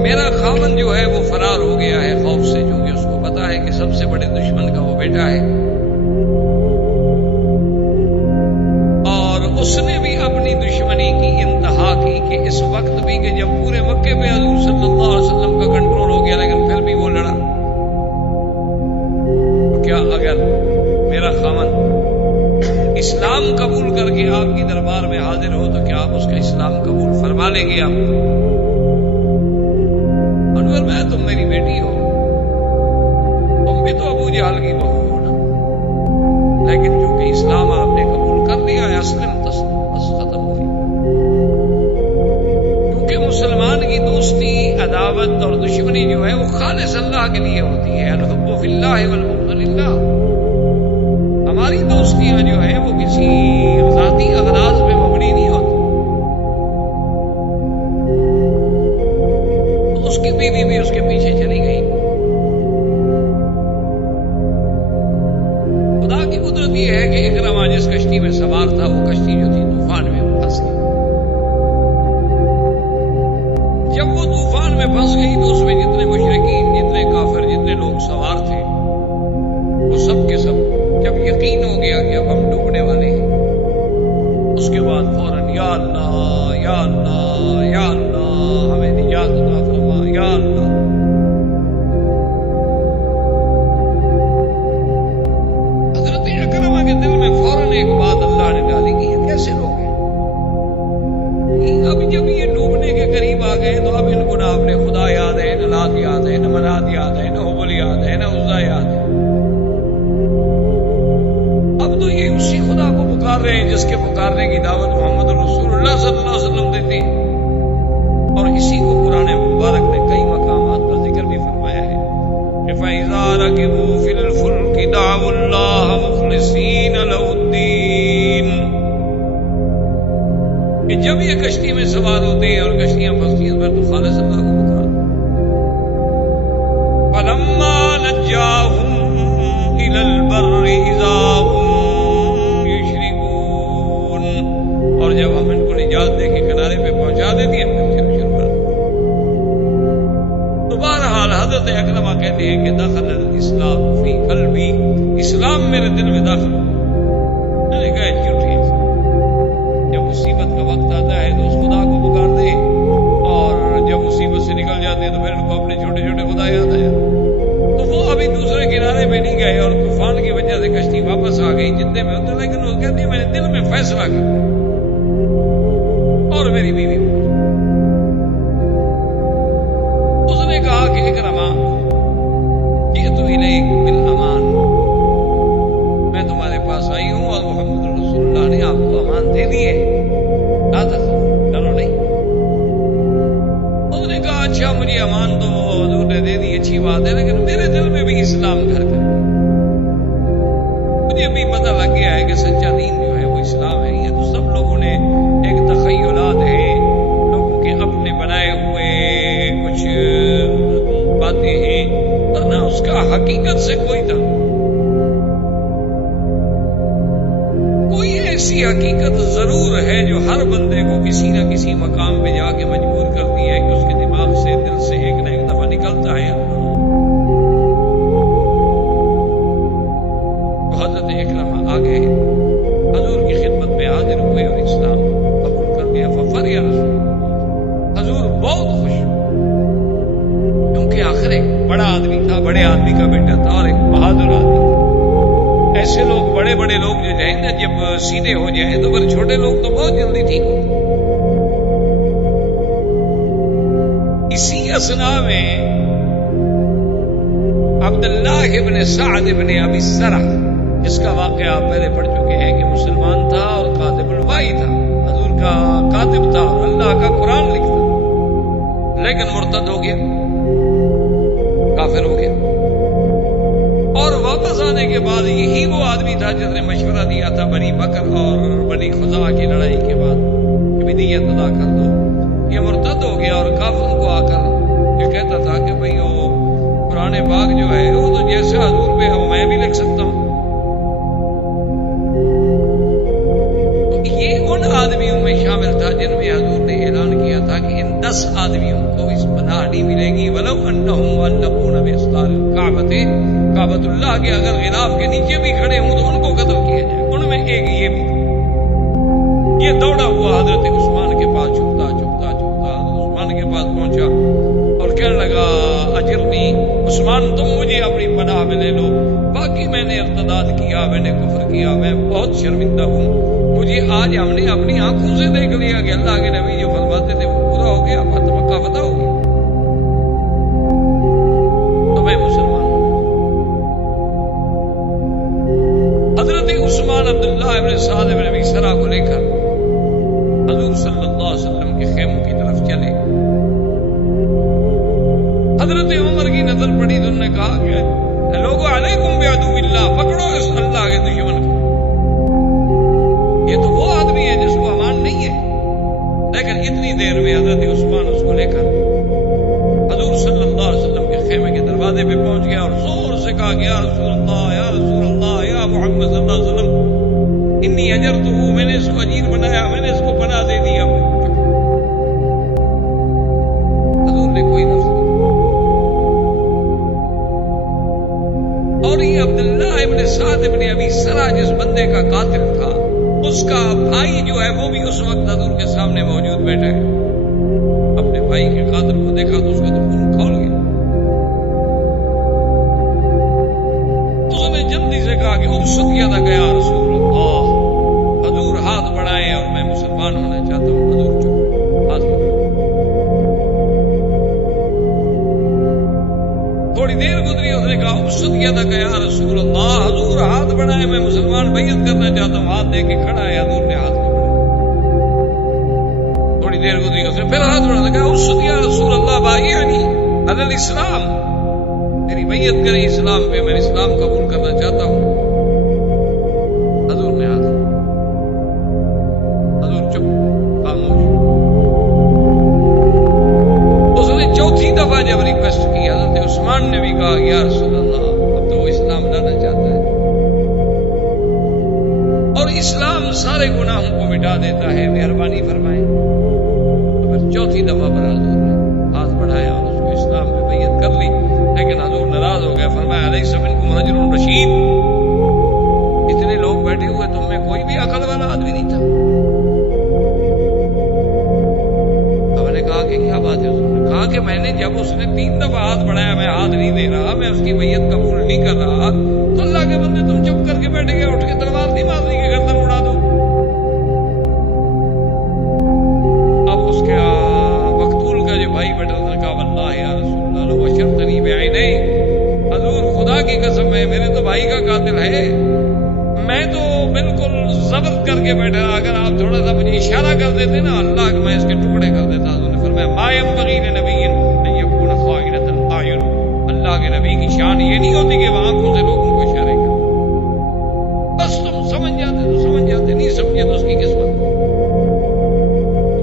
میرا خاوند جو ہے وہ فرار ہو گیا ہے خوف سے، چونکہ اس کو پتا ہے کہ سب سے بڑے دشمن کا وہ بیٹا ہے، اور اس نے بھی اپنی دشمنی کی انتہا کی کہ اس وقت بھی کہ جب پورے مکے پہ حضور صلی اللہ علیہ وسلم کا کنٹرول ہو گیا، لیکن پھر بھی وہ لڑا۔ تو کیا اگر میرا خاوند اسلام قبول کر کے آپ کی دربار میں حاضر ہو تو کیا آپ اس کا اسلام قبول فرما لیں گے؟ آپ اور میں تم میری بیٹی ہو، تم بھی تو ابو جہل کی بہو ہو نا، لیکن چونکہ اسلام آپ نے قبول کر لیا ہے، اسلم تسلم، بس ختم ہوئی۔ کیونکہ مسلمان کی دوستی، عداوت اور دشمنی جو ہے وہ خالص اللہ کے لیے ہوتی ہے، الحب فی اللہ والبغض للہ۔ ہماری دوستیاں جو ہیں وہ کسی ذاتی اغراض پہ مبنی نہیں ہوتی۔ تو اس کی بیوی بھی اس کے پیچھے چلی گئی۔ خدا کی قدرت یہ ہے کہ اکرمہ جس کشتی میں سوار تھا وہ کشتی جو تھی طوفان میں پھنس گئی۔ جب وہ طوفان میں پھنس گئی تو اس میں جتنے مشرکین، جتنے کافر، جتنے لوگ سوار تھے، وہ سب کے سب جب یقین ہو گیا کہ اب ہم ڈوبنے والے ہیں، اس کے بعد فوراً یا اللہ یا اللہ یا اللہ ہمیں نجات عطا فرما یا اللہ۔ حضرت اکرمہ کے دل میں فوراً ایک بات اللہ نے ڈالی کہ یہ کیسے لوگ ہیں؟ اب جب یہ ڈوبنے کے قریب آ گئے تو اب ان کو نہ اپنے خدا یاد ہے، نہ نہ لات یاد ہے، نہ منات یاد ہے، نہ حبل یاد ہے، نہ عزا یاد ہے. اب تو یہ اسی خدا کو پکار رہے ہیں جس کے پکارنے کی دعوت محمد رسول اللہ صلی اللہ علیہ وسلم دیتے ہیں. اور اسی کو قرآن مبارک نے کئی مقامات پر ذکر بھی فرمایا ہے کہ فَإِذَا رَكِبُوا فِي الْفُلْكِ دَعَوُا اللَّهَ مُخْلِصِينَ لَهُ الدِّينَ، کہ جب یہ کشتی میں سوار ہوتے ہیں اور کشتیاں پھنستی ہیں تو خالص اللہ کو پکارتے ہیں. فَلَمَّا نَجَّاهُمْ إِلَى الْبَرِّ إِذَا هُمْ يُشْرِكُونَ، اور جب ہم ان کو نجات دے کے کنارے پہ پہنچا دیتے ہیں تو بہرحال حضرت اکرمہ کہتے ہیں کہ دخل الاسلام فی قلبی، اسلام میرے دل میں داخل. میں نے کہا جھوٹی ہے، جب مصیبت کا وقت آتا ہے تو اس خدا کو پکار دے اور جب مصیبت سے نکل جاتے ہیں تو پھر ان کو اپنے چھوٹے چھوٹے خدا یاد آیا. تو وہ ابھی دوسرے کنارے پہ نہیں گئے اور طوفان کی وجہ سے کشتی واپس آ گئی جتنے میں ہوتے، لیکن وہ کہتے ہیں میں نے دل میں فیصلہ کیا اور میری بیوی کہا کہ اکرمہ جئت الیک بالامان، میں تمہارے پاس آئی ہوں اور محمد رسول اللہ نے آپ کو امان دے دیے، لا تخف، ڈرو نہیں. اس نے کہا اچھا مجھے امان تو حضور نے دے دی، اچھی بات ہے، لیکن میرے دل میں بھی اسلام گھر کر، مجھے بھی پتہ لگ گیا ہے کہ سچا دین جو ہے وہ اسلام ہے. یہ تو سب لوگوں نے ایک تخیلات ہیں، لوگوں کے اپنے بنائے ہوئے کچھ باتیں ہیں، ورنہ اس کا حقیقت سے کوئی تھا. کوئی ایسی حقیقت ضرور ہے جو ہر بندے کو کسی نہ کسی مقام پہ جا کے مجبور کرتی ہے کہ اس کے دماغ سے دل سے ایک نہ ایک دفعہ نکلتا ہے. تو حضرت اکرمہ آگے حضور کی خدمت میں حاضر ہوئے اور اسلام قبول کر دیا. ففرح رسول اللہ، حضور بہت خوش، کیونکہ آخر ایک بڑا آدمی تھا، بڑے آدمی کا بیٹا تھا اور ایک بہادر آدمی تھا. ایسے لوگ بڑے بڑے لوگ جو جائیں نا جب سیدھے ہو جائیں تو پھر چھوٹے لوگ تو بہت جلدی ٹھیک ہوتے. اسی اسنا میں عبداللہ ابن سعد ابن ابی السرح، جس کا واقعہ آپ پہلے پڑھ چکے ہیں کہ مسلمان تھا اور کاتب الوحی تھا، حضور کا کاتب تھا اور اللہ کا قرآن لکھتا، لیکن مرتد ہو گیا، کافر ہو گیا. اور واپس آنے کے بعد یہی وہ آدمی تھا جس نے مشورہ دیا تھا بنی بکر اور بنی خزاع کی لڑائی کے بعد کہ دیت ادا کر دو. یہ مرتد ہو گیا اور کافروں کو آ کر یہ کہتا تھا کہ بھئی وہ قرآن پاک جو ہے وہ تو جیسے حضور پہ ہو میں بھی لکھ سکتا ہوں. تو یہ ان آدمیوں میں شامل تھا جن میں حضور نے اعلان کیا تھا کہ ان 10 آدمیوں کو اس پناہ نہیں ملے گی، ولو انہم مؤلفون باسطار الکعبۃ، کعبۃ اللہ کے اگر غلاف کے نیچے بھی کھڑے ہوں تو ان کو قتل کیا جائے. ان میں ایک یہ بھی تھا. یہ دوڑا ہوا حضرت عثمان کے پاس چھپتا چھپتا چھپتا عثمان کے پاس پہنچا اور کہنے لگا اجرنی عثمان، تم مجھے اپنی پناہ میں لے لو، باقی میں نے ارتداد کیا، میں نے کفر کیا، میں بہت شرمندہ ہوں. مجھے آج ہم نے اپنی آنکھوں سے دیکھ لیا کہ اللہ کے نبی جو فرماتے تھے وہ پورا ہو گیا، مکہ فتح ہو گیا، تو میں مسلمان ہوں. حضرت عثمان عبداللہ ابن سعد ابن ابی سرح کو لے کر حضور صلی اللہ علیہ وسلم کے خیموں کی طرف چلے. حضرت عمر کی نظر پڑی تو انہوں نے کہا کہ لوگوں علیکم بعدو اللہ، پکڑو اس اللہ کے دشمن کو. یہ تو وہ آدمی ہے جس کو امان نہیں ہے. لیکن اتنی دیر میں حضرت عثمان اس کو لے کر حضور صلی اللہ علیہ وسلم کے خیمے کے دروازے پہ پہنچ گیا اور زور سے کہا کہ یا رسول اللہ، یا رسول اللہ، یا محمد صلی اللہ علیہ وسلم، انی اجرتہ، میں نے اس کو اجیر بنایا، میں نے اس کو پناہ دے دیا. حضور نے کوئی لفظ نہیں. اور یہ عبداللہ ابن سعد ابن ابی سرح جس بندے کا قاتل تھا، اس کا بھائی جو ہے وہ بھی اس وقت حضور کے سامنے موجود بیٹھا ہے. اپنے بھائی کے قاتل کو دیکھا تو اس کا تو خون کھول گیا. اس نے جلدی سے کہا کہ ابسط کیا تھا گیا رسول اللہ، حضور ہاتھ بڑھائے اور میں مسلمان ہونا چاہتا ہوں. حضور چپ، ہاتھ بڑھائے. تھوڑی دیر گزری، اس نے کہا اسد یدک یا رسول اللہ، حضور ہاتھ بڑھائے، میں مسلمان بیعت کرنا چاہتا ہوں۔ ہاتھ دے کے کھڑا ہے، حضور نے ہاتھ نہیں بڑھایا۔ تھوڑی دیر گزری، اس نے پھر ہاتھ بڑھایا، کہا اسد یا رسول اللہ بایعنی علی الاسلام، میری بیعت کریں اسلام پہ، میں اسلام قبول کرنا چاہتا ہوں۔ حضور نے ہاتھ، حضور چپ، خاموش۔ اس نے چوتھی دفعہ جب ریکویسٹ کی، حضرت عثمان نے بھی کہا یا رسول اللہ، اب تو وہ اسلام لانا چاہتا ہے، اور اسلام سارے گناہوں کو مٹا دیتا ہے، مہربانی فرمائیں۔ تو پھر چوتھی دفعہ پر حضور نے ہاتھ بڑھایا اور اس کو اسلام میں بیعت کر لی، لیکن حضور ناراض ہو گیا، فرمایا علیہ منکم رجل رشید، اتنے لوگ بیٹھے ہوئے، تم میں کوئی بھی عقل والا آدمی نہیں تھا؟ اب نے کہا کہ کیا بات ہے؟ اس نے کہا کہ میں نے جب اس نے 3 دفعہ ہاتھ بڑھایا، میں ہاتھ نہیں دے رہا، میں اس کی بیعت قبول نہیں کر رہا، تو اللہ کے بندے تم چپ کر کے بیٹھ گئے، اٹھ کے تلوار نہیں مارنی کہ گردن اڑا دو۔ اب اس کے مقتول کا جو بھائی بیٹھا، اس نے کہا واللہ یا رسول اللہ لو بشرتنی بعینی، حضور خدا کی قسم ہے، میرے تو بھائی کا قاتل ہے، میں تو بالکل ضبط کر کے بیٹھا، اگر آپ تھوڑا سا مجھے اشارہ کر دیتے نا اللہ کہ میں اس کے ٹکڑے کر دیتا۔ حضور نے فرمایا ما ينبغي لنبي ان يكون خائنة الاعين، اللہ کے نبی کی شان یہ نہیں ہوتی کہ وہ آنکھوں سے لوگوں کو اشارے کرے، بس تم سمجھ جاتے تو سمجھ جاتے، نہیں سمجھے تو اس کی قسمت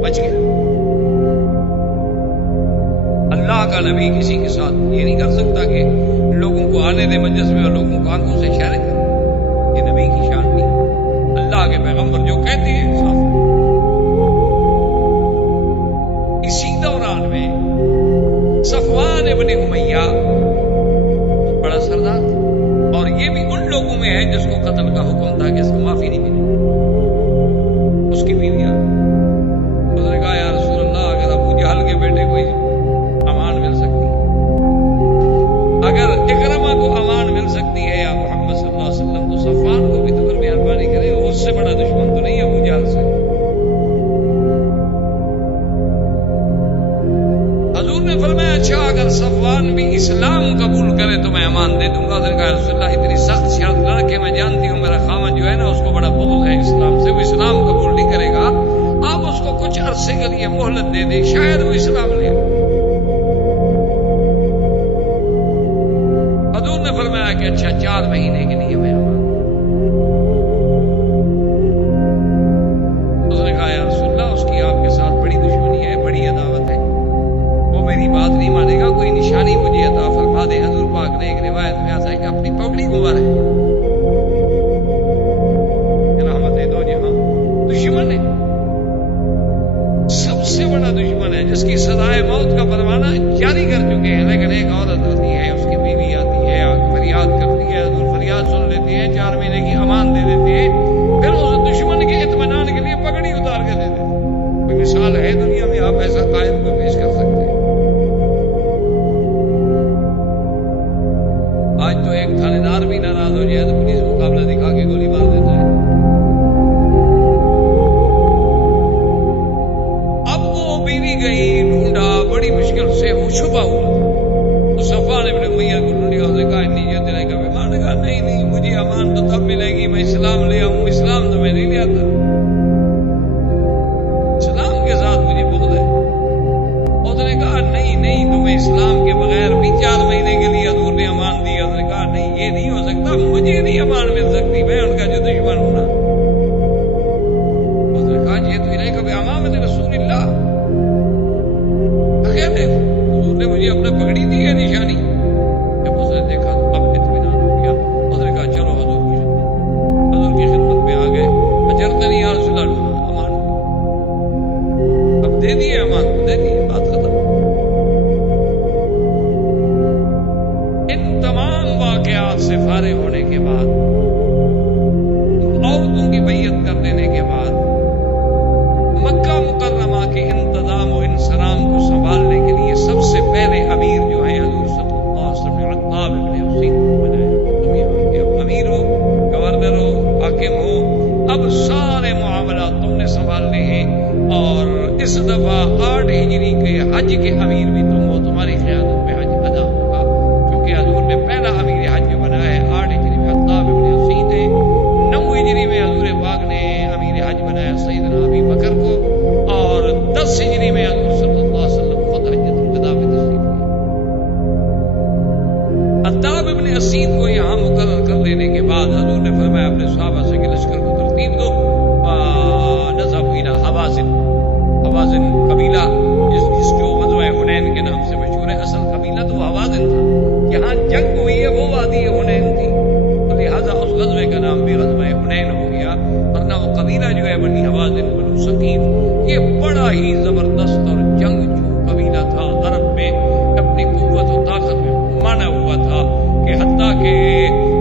بچ گیا۔ اللہ کا نبی کسی کے ساتھ یہ نہیں کر سکتا کہ لوگوں کو آنے دے مجلس میں اور لوگوں کو آنکھوں سے اشارے کرے، یہ نبی کی شان نہیں۔ اللہ کے پیغمبر جو کہتے ہیں صاف۔ اسی دوران میں صفوان ابن امیہ بڑا سردار تھا، اور یہ بھی ان لوگوں میں ہے جس کو قتل کا حکم تھا کہ اس کو معافی نہیں ملی۔ اس کی بیوی اس نے کہا یا رسول اللہ، اگر ابو جہل کے بیٹے کو امان مل سکتی ہے، اگر اکرمہ کو امان مل سکتی ہے یا محمد صلی اللہ علیہ وسلم، تو صفوان کو بھی تو پھر مہربانی کرے، وہ اس سے بڑا دشمن تو نہیں ہے ابو جہل سے۔ حضور نے فرمایا اچھا اگر صفوان بھی اسلام قبول کرے تو میں امان دے دوں گا۔ اس نے کہا رسول اللہ اتنی سخت شرط نہ رکھے، میں جانتی ہوں میرا خامن جو ہے نا اس کو بڑا بغض ہے اسلام سے، وہ اسلام قبول نہیں کرے گا، آپ اس کو کچھ عرصے کے لیے مہلت دے دیں، شاید وہ اسلام لے۔ حضور نے فرمایا کہ اچھا 4 مہینے کے لیے میں امان۔ اس نے کہا یا رسول اللہ اس کی آپ کے ساتھ بڑی دشمنی ہے، بڑی عداوت ہے، وہ میری بات نہیں مانے گا، کوئی نشانی مجھے عطا فرما دے۔ حضور پاک نے ایک روایت میں آتا ہے کہ اپنی پگڑی کو مارے، رحمت دو جہاں دشمن ہے، سب سے بڑا دشمن ہے، جس کی سزائے موت کا پروانہ جاری کر چکے ہیں، لیکن ایک عورت ہوتی ہے، اس کی بیوی آتی ہے، فریاد کرتی ہے، حضور فریاد سن لیتے ہیں، 4 مہینے کی امان دے دیتے ہیں، پھر اس دشمن کے اطمینان کے لیے پگڑی اتار کے دے دیتے ہیں۔ کوئی مثال ہے دنیا میں آپ ایسا قائد کو پیش کر سکتے ہیں؟ آج تو ایک تھانے دار بھی ناراض ہو جائے تو پولیس مقابلہ دکھا کے گولی مار دیتا ہے۔ اب وہ بیوی گئی، ڈھونڈا، بڑی مشکل سے وہ چھپا ہوا تھا، تو صفوان ابن امیہ کو ڈھونڈی، اس نے کہا نیت دینے کا بیمان، نے کہا نہیں مجھے امان تو تب ملے گی میں اسلام لے آؤں، اسلام تو میں نہیں لے آتا، اسلام کے ساتھ مجھے بغض ہے۔ اس نے کہا نہیں تمہیں اسلام کے بغیر بھی 4 مہینے کے لیے حضور نے امان دی۔ اس نے کہا نہیں یہ نہیں ہو سکتا، مجھے نہیں امان مل سکتی، میں ان کا جو دشمن ہوں نا۔ اس نے کہا یہ تو نہیں کبھی امامت رسول اللہ، حضور نے مجھے اپنا پگڑی دی ہے نشانی۔ جب اس نے دیکھا تو اب اطمینان ہو گیا، اس نے کہا چلو حضور کی خدمت میں آ گئے، اجرتنی یا رسول اللہ، امان اب دے دیے، امان دے دیے، بات ختم۔ ان تمام واقعات سے فارغ ہونے کے بعد، عورتوں کی بیعت کر دینے کے بعد، مکہ مکرمہ کے انتظام و انسرام کو سنبھالنے کے لیے سب سے پہلے امیر جو ہے حضور صلی اللہ علیہ وسلم نے عطاب ابن حسین کو بنایا۔ تم یہاں کے امیر ہو، گورنر ہو، حاکم ہو، اب سارے معاملات تم نے سنبھالنے ہیں، اور اس دفعہ 8 ہجری کے حج کے امیر بھی تم ہو، تمہاری قیادت میں حج ادا ہوگا، کیونکہ خطاب ابن اسید کو یہاں مقرر کر دینے کے بعد حضور نے فرمایا اپنے صحابہ سے کہ لشکر کو ترتیب دو. نذهب الى حوازن. حوازن قبیلہ جس جو غزوہ حنین کے نام سے مشہور ہے، اصل قبیلہ تو حوازن تھا. جہاں جنگ ہوئی ہے وہ وادی حنین تھی، تو لہٰذا اس غزوے کا نام بھی غزوہ حنین ہو گیا. ورنہ وہ قبیلہ جو ہے بنی حوازن بنو ثقیف، یہ بڑا ہی زبردست اور جنگجو قبیلہ تھا. عرب میں اپنی قوت و طاقت میں مانا ہوا تھا کہ حتیٰ کہ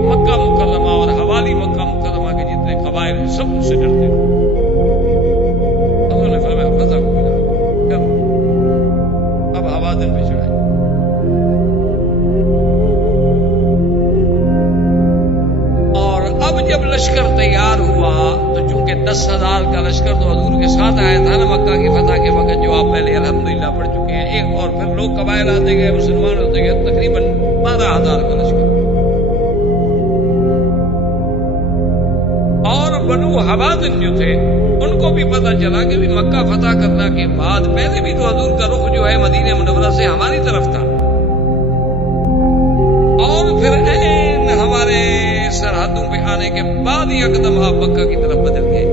مکہ مکرمہ اور حوالی مکہ مکرمہ کے جتنے قبائل ہیں سب سے ڈرتے تھے. انہوں نے فرمایا فضا کو ملا چلو اب حوازن پہ چڑھائے. اور اب جب لشکر تیار ہوا تو چونکہ 10,000 کا لشکر تو حضور کے ساتھ آیا تھا نا مکہ کی فتح کے وقت، جو آپ پہلے الحمدللہ پڑھ چکے ہیں. ایک اور پھر لوگ قبائل آتے گئے، مسلمان ہوتے گئے، تقریباً 12,000 کا لشکر. اور بنو حوازن جو تھے ان کو بھی پتہ چلا کہ بھی مکہ فتح کرنے کے بعد پہلے بھی تو حضور کا رخ جو ہے مدینہ منورہ سے ہماری طرف تھا، اور پھر عین ہمارے سرحدوں پہ آنے کے بعد ہی یکدم آپ مکہ کی طرف بدل گئے.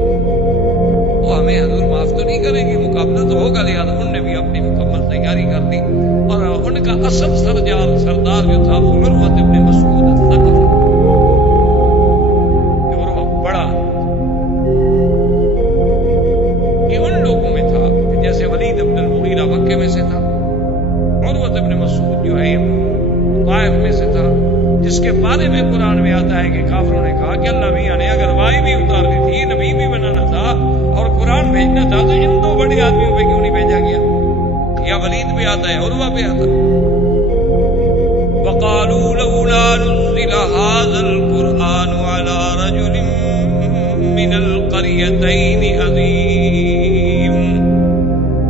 وہ ہمیں حضور معاف تو نہیں کریں گے، مقابلہ تو ہوگا. لہٰذا انہوں نے بھی اپنی مکمل تیاری کر لی. اور ان کا اصل سردار جو تھا وہ عروہ ابن مسعود الثقفی، عروہ بڑا یہ ان لوگوں میں تھا کہ جیسے ولید ابن المغیرہ مکے میں سے تھا، عروہ ابن مسعود جو ہے طائف میں سے تھا، جس کے بارے میں قرآن میں آتا ہے کہ کافروں نے کہا کہ اللہ میاں نے اگر وحی بھی اتارنی تھی، نبی بھی بنانا تھا اور قرآن بھیجنا تھا تو ان 2 بڑے آدمیوں پہ کیوں نہیں بھیجا گیا؟ یا ولید پہ آتا ہے، عروہ پہ آتا ہے. وَقَالُوا لَوْلَا نُزِّلَ هَذَا الْقُرْآنُ عَلَى رَجُلٍ مِّنَ الْقَرْيَتَيْنِ عَظِيمٍ.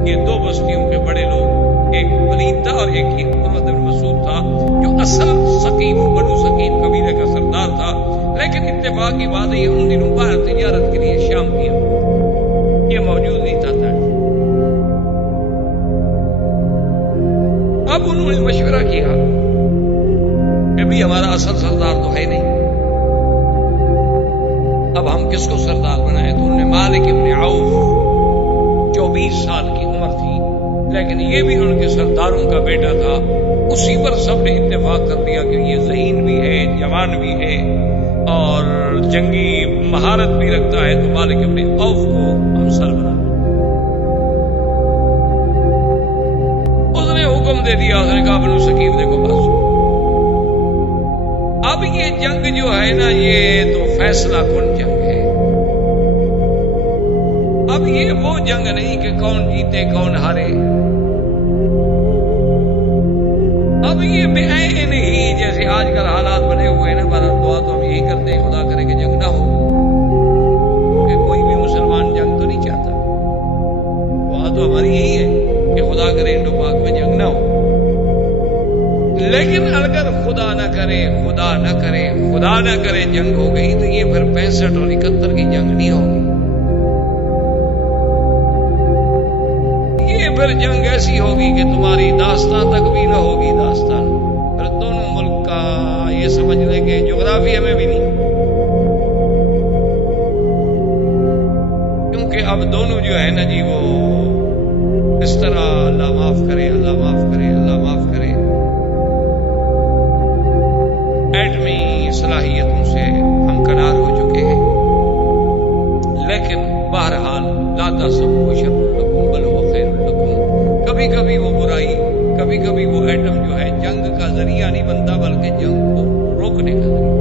یہ 2 بستیوں کے بڑے لوگ، ایک ولید تھا اور ایک ہی عروہ بن مسعود تھا، جو اصل ثقیف بنو ثقیف قبیلے کا سردار تھا. لیکن اتفاق کی بات ہے یہ ان دنوں باہر تجارت کے لیے شام کیا، یہ موجود نہیں تھا. اب انہوں نے مشورہ کیا کہ بھی ہمارا اصل سردار تو ہے نہیں، اب ہم کس کو سردار بنائیں؟ تو انہوں نے مالک ابن عوف، 24 سال کی عمر تھی لیکن یہ بھی ان کے سرداروں کا بیٹا تھا، اسی پر سب نے اتفاق کر دیا کہ یہ ذہین بھی ہے، جوان بھی ہے اور جنگی مہارت بھی رکھتا ہے، تو مالک ابن عوف کو ہم سر بنا. دے دیا. اس نے کہا بنو ثقیف دیکھو بس اب یہ جنگ جو ہے نا یہ تو فیصلہ کن جنگ ہے. اب یہ وہ جنگ نہیں کہ کون جیتے کون ہارے. اب یہ بے عین ہی جیسے آج کل حالات بنے ہوئے نا، بہرحال دعا تو ہم یہی کرتے ہیں خدا کرے کہ جنگ نہ ہو، کیونکہ کوئی بھی مسلمان جنگ تو نہیں چاہتا. دعا تو ہماری یہی ہے کہ خدا کرے انڈو پاک میں جنگ نہ ہو. لیکن اگر خدا نہ کرے جنگ ہو گئی تو یہ پھر 65 اور 71 کی جنگ نہیں ہوگی. یہ پھر جنگ ایسی ہوگی کہ تمہاری داستان تک بھی نہ ہوگی داستان. پھر دونوں ملک کا یہ سمجھ لیں کہ جغرافیہ میں بھی نہیں، کیونکہ اب دونوں جو ہے نا جی وہ اس طرح اللہ معاف کرے ایٹمی صلاحیتوں سے ہمکنار ہو چکے ہیں. لیکن بہرحال لا تحسبوه شر لکم بل هو خیر لکم. کبھی کبھی وہ برائی، کبھی کبھی وہ ایٹم جو ہے جنگ کا ذریعہ نہیں بنتا بلکہ جنگ کو روکنے کا ذریعہ.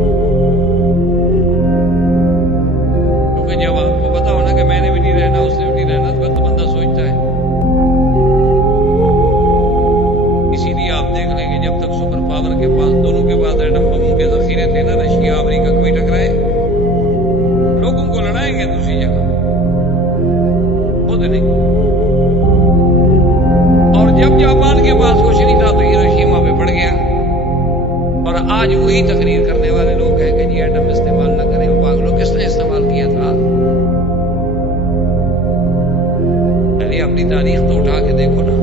کیونکہ جب آپ کو پتا ہونا کہ میں نے بھی نہیں رہنا اس نے بھی نہیں رہنا تو بندہ سوچتا ہے. اسی لیے آپ دیکھ لیں کہ جب تک سپر پاور کے پاس دونوں کے پاس ایٹم بموں کے ذخیرے تھے نا، رشیا امریکہ کوئی ٹکرائے لوگوں کو لڑائیں گے دوسری جگہ، خود نہیں. اور جب جاپان کے پاس کچھ نہیں تھا تو ہیروشیما پہ پڑ گیا. اور آج وہی تقریر کرنے والے لوگ ہیں کہ جی ایٹم استعمال نہ کریں. وہ پاگلوں کس نے استعمال کیا تھا؟ پہلے اپنی تاریخ تو اٹھا کے دیکھو نا.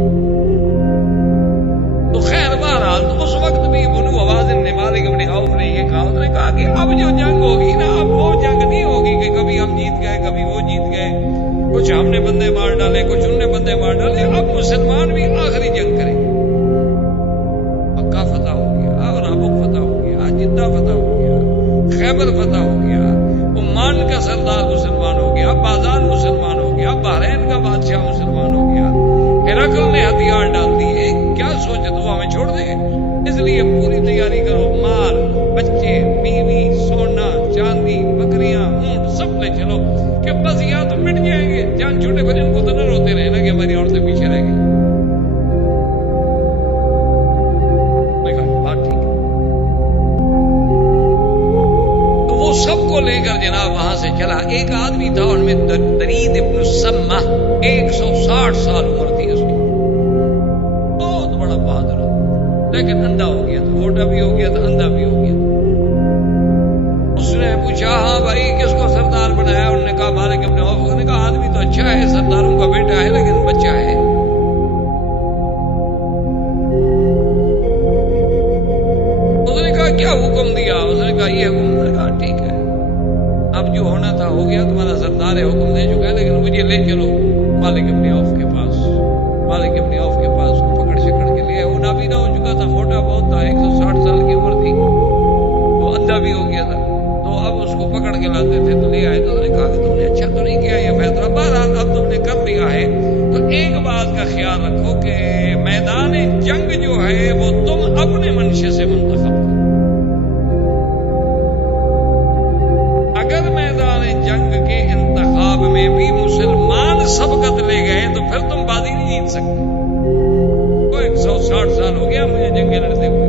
تو خیر بہرحال تو اس وقت بھی بنو حوازن نے مالک کہ اب جو جنگ ہوگی نا، اب وہ جنگ نہیں ہوگی کہ کبھی ہم جیت گئے کبھی وہ جیت گئے، کچھ ہم نے بندے مار ڈالے کچھ ان نے بندے مار ڈالے. اب مسلمان بھی آخری جنگ کریں. مکہ فتح ہو گیا اور رابق فتح ہو گیا، جدہ فتح ہو گیا، خیبر فتح ہو گیا، عمان کا سردار مسلمان ہو گیا، بازان مسلمان ہو گیا، بحرین کا بادشاہ مسلمان ہو گیا، ہرقل نے ہتھیار ڈال دیے. کیا سوچے تو وہ ہمیں چھوڑ دیں گے؟ اس لیے پوری تیاری کرو، مال بچے بیوی سونا چاندی بکریاں اونٹ سب لے چلو، کہ بس یا تو مٹ جائیں گے. جان چھوٹے بچوں کو تو نہ روتے رہے نا کہ ہماری عورتیں پیچھے رہ گئی. بات ٹھیک ہے. تو وہ سب کو لے کر جناب وہاں سے چلا. ایک آدمی تھا ان میں درید ابن سمہ، 160 سال عمر تھی اس کی، بہت بڑا بہادر، لیکن اندھا ہو گیا تھا، موٹا بھی ہو گیا تھا، اندھا بھی ہو گیا تھا. اس نے پوچھا ہاں بھائی کس کو سردار بنایا؟ انہوں نے کہا مالک ابن عوف. نے کہا آدمی تو اچھا ہے، سرداروں کا بیٹا ہے لیکن بچہ ہے. اس نے کہا کیا حکم دیا؟ اس نے کہا یہ حکم. نے کہا ٹھیک ہے، اب جو ہونا تھا ہو گیا، تمہارا سردار ہے حکم دے چکا ہے، لیکن مجھے لے چلو مالک ابن عوف کے پاس. مالک ابن عوف کے پاس کو پکڑ شکڑ کے لیے. وہ نابینا ہو چکا تھا، موٹا بہت تھا، 160 سال کی عمر تھی، وہ اندھا بھی ہو گیا تھا. تو اب اس کو پکڑ کے لاتے تھے تو لے آئے. تو انہوں نے کہا کہ تم نے اچھا تو نہیں کیا یہ فیصلہ، بہرحال اب تم نے کر لیا ہے تو ایک بات کا خیال رکھو کہ میدان جنگ جو ہے وہ تم اپنے منشے سے منتخب کرو. اگر میدان جنگ کے انتخاب میں بھی مسلمان سبقت لے گئے تو پھر تم بازی نہیں جیت سکتے. تو 160 سال ہو گیا مجھے جنگیں لڑتے ہوئے.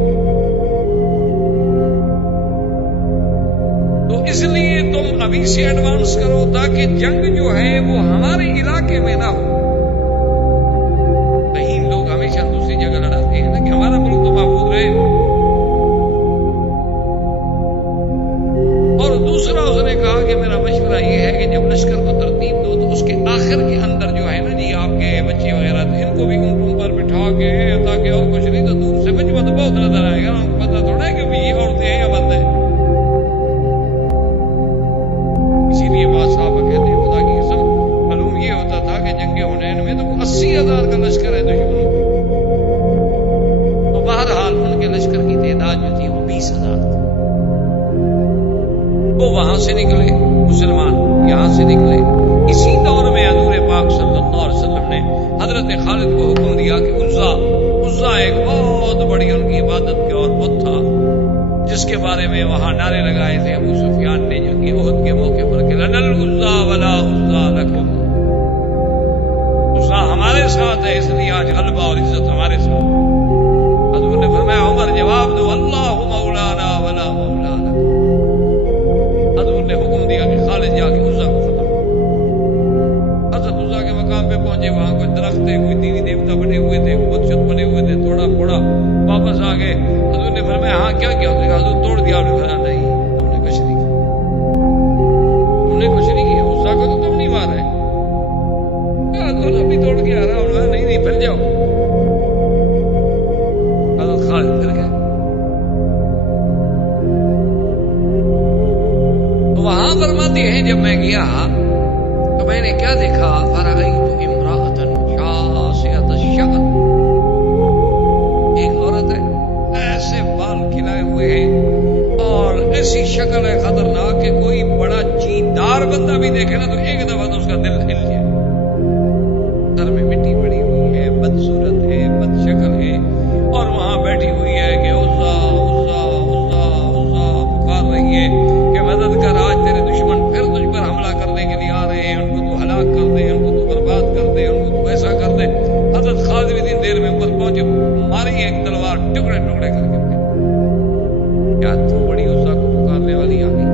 تو اس لیے تم ابھی سے ایڈوانس کرو تاکہ جنگ جو ہے وہ ہمارے علاقے میں نہ ہو. کہیں لوگ ہمیشہ دوسری جگہ لڑاتے ہیں نا کہ ہمارا ملک تو محفوظ رہے. اور دوسرا اس نے کہا کہ میرا مشورہ یہ ہے کہ جب لشکر کو ترتیب دو تو اس کے آخر کے اندر جو ہے نا جی آپ کے بچے وغیرہ تھے ان کو بھی اونٹوں پر بٹھا کے تاکہ اور کچھ نہیں تو دور سے مجمع تو بہت نظر آئے گا، ان کو پتہ تھوڑا ہے کہ یہ عورتیں ہیں یا بندے ہیں. اسی لیے بات صاحب کہتے ہیں خدا کی قسم معلوم یہ ہوتا تھا کہ جنگ حنین میں تو 80,000 کا لشکر ہے دشمنوں کا. تو بہرحال ان کے لشکر کی تعداد جو تھی وہ 20,000 تھی. وہ وہاں سے نکلے مسلمان، یہاں سے نکلے. اسی دور میں حضور پاک صلی اللہ علیہ وسلم نے حضرت خالد کو حکم دیا کہ عزا ایک بہت بڑی ان کی عبادت کے اور بت تھا جس کے بارے میں وہاں نعرے لگائے تھے ابو سفیان نے جنگ احد کے موقع پر کہ لنا العزا ولا عزا لکم. عزا ہمارے ساتھ ہے اس لیے آج غلبہ اور عزت ہمارے ساتھ. حضور نے فرمایا عمر جواب دو اللہ مولانا ولا مولا لکم. حضور نے حکم دیا کہ خالد جا کے عزا کو ختم. حضرت عزا کے مقام پہ پہنچے، وہاں کوئی درخت تھے، کوئی دیوی دیوتا بنے ہوئے تھے، بت شت بنے ہوئے تھے، تھوڑا پھوڑا واپس آ گئے. حضور نے فرمایا ہاں کیا کیا؟ حضور توڑ دیا. نے فرمایا نہیں تم نے کچھ نہیں کیا، تم نے کچھ نہیں کیا، عزا کو تو تم نہیں مارا ہے. حضور ابھی توڑ کے آ رہا ہوں. نہیں پھر جاؤ. حضرت خالد پھر گئے. تو وہاں فرماتے ہیں جب میں گیا تو میں نے کیا دیکھا؟ فرأیت امرأة شاسعة الشعر. ایک عورت ہے ایسے بال کھلائے ہوئے ہیں اور ایسی شکل ہے خطرناک کہ کوئی بڑا چیندار بندہ بھی دیکھے نا تو ایک دفعہ تو اس کا دل ہل جائے. سر میں مٹی پڑی ہوئی ہے، بدصورت ہے، بد شکل ہے، اور وہاں بیٹھی ہوئی ہے کہ عزا عزا عزا عزا پکار رہی ہے کہ مدد کر، آج تیرے دشمن پھر تجھ پر حملہ کرنے کے لیے آ رہے ہیں، ان کو تو ہلاک کر دے، ان کو تو برباد کر دے، ان کو تو ایسا کر دے. حضرت خالد بھی اتنی دیر میں اوپر پہنچے، ماری ایک تلوار ٹکڑے ٹکڑے کر کے کیا تو بڑی عزا کو پکارنے والی آ گئی.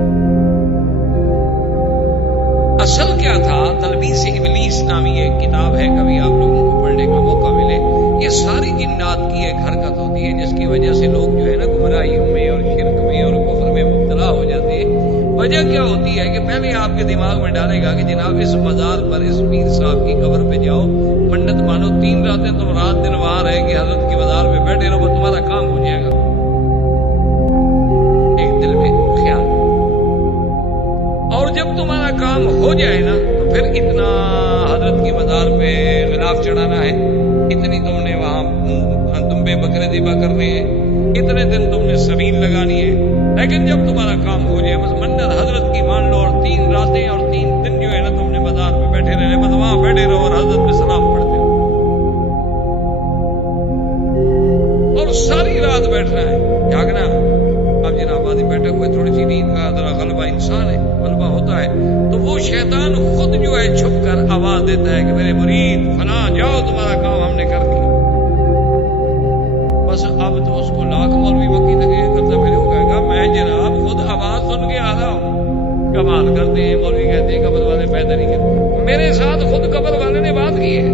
اصل کیا تھا؟ تلبیس ابلیس نامی ایک کتاب ہے، کبھی آپ لوگوں کو پڑھنے کا موقع ملے. یہ ساری جنات کی ایک حرکت ہوتی ہے جس کی وجہ سے لوگ جو ہے نا گمراہیوں میں اور شرک میں اور کفر میں مبتلا ہو جاتے ہیں. وجہ کیا ہوتی ہے کہ پہلے آپ کے دماغ میں ڈالے گا کہ جناب اس مزار پر اس پیر صاحب کی قبر پہ جاؤ، منت مانو، 3 راتیں تم رات دن وہاں رہے کہ حضرت کی مزار پہ بیٹھے رہو، تمہارا کام ہو جائے گا. ایک دل میں خیال اتنے دن تم نے سبیل لگانی ہے، لیکن جب تمہارا کام ہو جائے، بس منت حضرت کی مان لو، اور 3 راتیں اور 3 دن جو ہے نا تم نے بازار میں بیٹھے رہنے، بس وہاں بیٹھے رہو اور حضرت پہ سلام پڑھتے ہو، اور ساری رات بیٹھنا ہے، جاگنا۔ اب جناب آدمی بیٹھے ہوئے تھوڑی سی نیند کا ذرا غلبہ انسان ہے، غلبہ ہوتا ہے، تو وہ شیطان خود جو ہے چھپ کر آواز دیتا ہے کہ میرے مرید فلاں جاؤ، تمہارا کام ہم نے کر دیا۔ بس اب تو اس کو لاکھ مولوی مکی لگے کرتا، پھر وہ کہے گا میں جناب خود آواز سن کے آ رہا ہوں۔ کمال کرتے ہیں مولوی، کہتے ہیں قبر والے پیدا نہیں کرتے، میرے ساتھ خود قبر والے نے بات کی ہے۔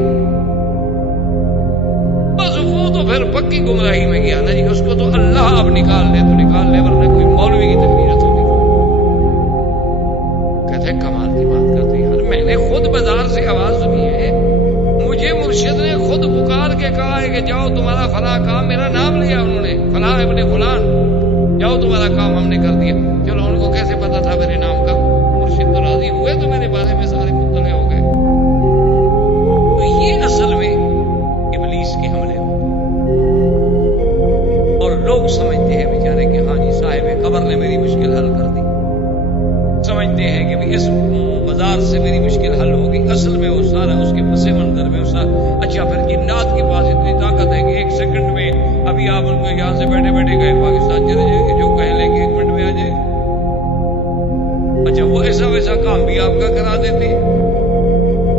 بس وہ تو پھر پکی گمراہی میں گیا نا جی، اس کو تو اللہ اب نکال لے تو نکال لے، ورنہ کوئی مولوی کی تقریر تو نہیں۔ کہتے کمال کی بات کرتے ہیں یار، میں نے خود بازار سے آواز سنی ہے، مجھے مرشد نے خود پکار کے کہا ہے کہ جاؤ تمہارا فلاں کام، میرا نام لیا انہوں نے، فلاں ابن فلان، جاؤ تمہارا کام ہم نے کر دیا۔ چلو ان کو کیسے پتا تھا میرے نام کا؟ مرشد تو راضی ہوئے تو میرے بارے میں سارے مطلع ہو گئے۔ تو یہ اصل میں ابلیس کے حملے ہوتے ہیں، اور لوگ سمجھتے ہیں بیچارے کہ ہاں جی صاحب قبر نے میری مشکل حل کر دی، سمجھتے ہیں کہ اس مزار سے میری مشکل حل ہوگی، اصل میں وہ سارا اس کے پس منظر میں اس اچھا پھر جنات کے پاس اتنی طاقت ہے کہ 1 سیکنڈ میں ابھی آپ ان کو یہاں سے بیٹھے بیٹھے گئے پاکستان چلے جائیں گے، جو کہہ لیں گے 1 منٹ میں آ جائے۔ اچھا وہ ایسا ویسا کام بھی آپ کا کرا دیتے،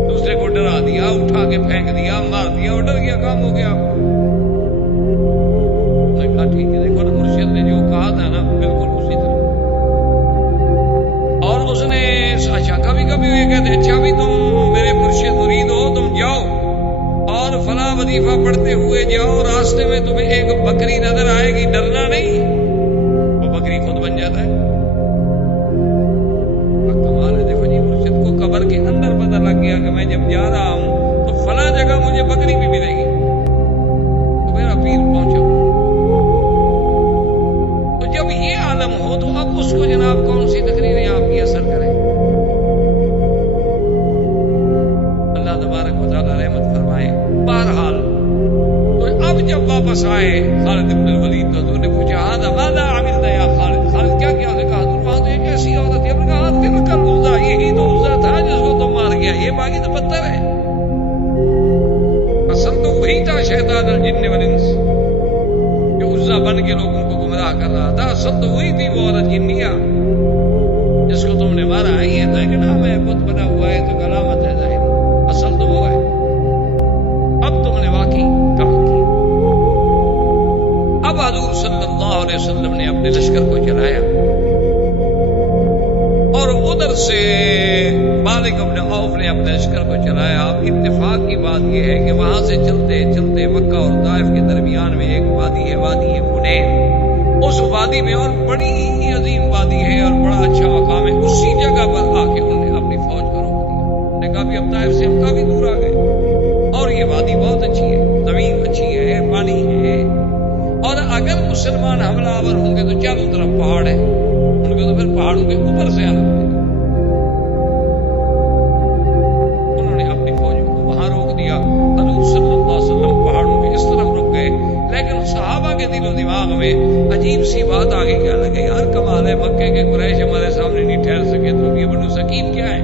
دوسرے کو ڈرا دیا، اٹھا کے پھینک دیا، مار دیا، اور ڈر گیا، کام ہو گیا آپ کو۔ کہا ٹھیک ہے، دیکھو نا مرشد نے جو کہا تھا نا بالکل اسی طرح۔ اور اس نے اچھا کبھی کبھی یہ کہتے اچھا بھی تم میرے مرشد مرید ہو، تم جاؤ اور فلاں وظیفہ پڑھتے ہوئے جاؤ، راستے میں تمہیں ایک بکری نظر آئے گی، ڈرنا نہیں، وہ بکری خود بن جاتا ہے۔ کمال ہے، دیکھو جی مرشد کو قبر کے اندر پتہ لگ گیا کہ میں جب جا رہا ہوں تو فلاں جگہ مجھے بکری بھی ملے گی، تو میرا پیر پہنچا۔ تو جب یہ عالم ہو تو اب اس کو جناب کون سی تقریریں آپ کی اثر کریں؟ اللہ تبارک و تعالی رحمت فرمائے۔ بہرحال تو اب جب واپس آئے خالد بن الولید، تو حضور نے پوچھا ہذا ماذا عملت یا خالد، خالد کیا کیا؟ نے کہا حضور وہاں تو ایک ایسی عورت ہے، کہا تلک العزیٰ، یہی تو عزیٰ تھا جس کو تم مار گیا، یہ باقی تو پتھر ہے۔ اصل تو وہی تھا شیطان الجن والانس، جو عزیٰ بن کے لوگوں کو گمراہ کر رہا تھا، اصل تو وہی تھی وہ عورت جنیہ جس کو تم نے مارا ہے۔ یہ تھا کہ نام ہے بت بنا ہوا ہے تو علامت ہے ظاہر، اصل تو وہ ہے۔ اب تم نے واقعی کام کیا۔ اب حضور صلی اللہ علیہ وسلم نے اپنے لشکر کو چلایا، اور ادھر سے مالک بن عوف نے اپنے لشکر کو چلایا۔ اب اتفاق کی بات یہ ہے کہ وہاں سے چلتے چلتے مکہ اور طائف کے درمیان میں ایک وادی ہے، وادی حنین۔ اس وادی میں اور بڑی عظیم وادی ہے اور بڑا اچھا مقام ہے، اسی جگہ پر آ کے انہوں نے اپنی فوج کو روک دیا۔ انہوں نے کہا بھی اب طائف سے ہم کافی دور آ گئے، اور یہ وادی بہت اچھی ہے، زمین اچھی ہے، پانی ہے، اور اگر مسلمان حملہ آور ہوں گے تو چاروں طرف پہاڑ ہے، ان کو تو پھر پہاڑوں کے اوپر سے آنا پڑے گا۔ انہوں نے اپنی فوجوں کو وہاں روک دیا۔ حضور صلی اللہ علیہ وسلم پہاڑوں کے اس طرف رک گئے، لیکن صحابہ کے دل و دماغ میں عجیب سی بات آگے کیا لگے، یار کمال ہے، مکے کے قریش ہمارے سامنے نہیں ٹھہر سکے تو یہ بنو ثقیف کیا ہے،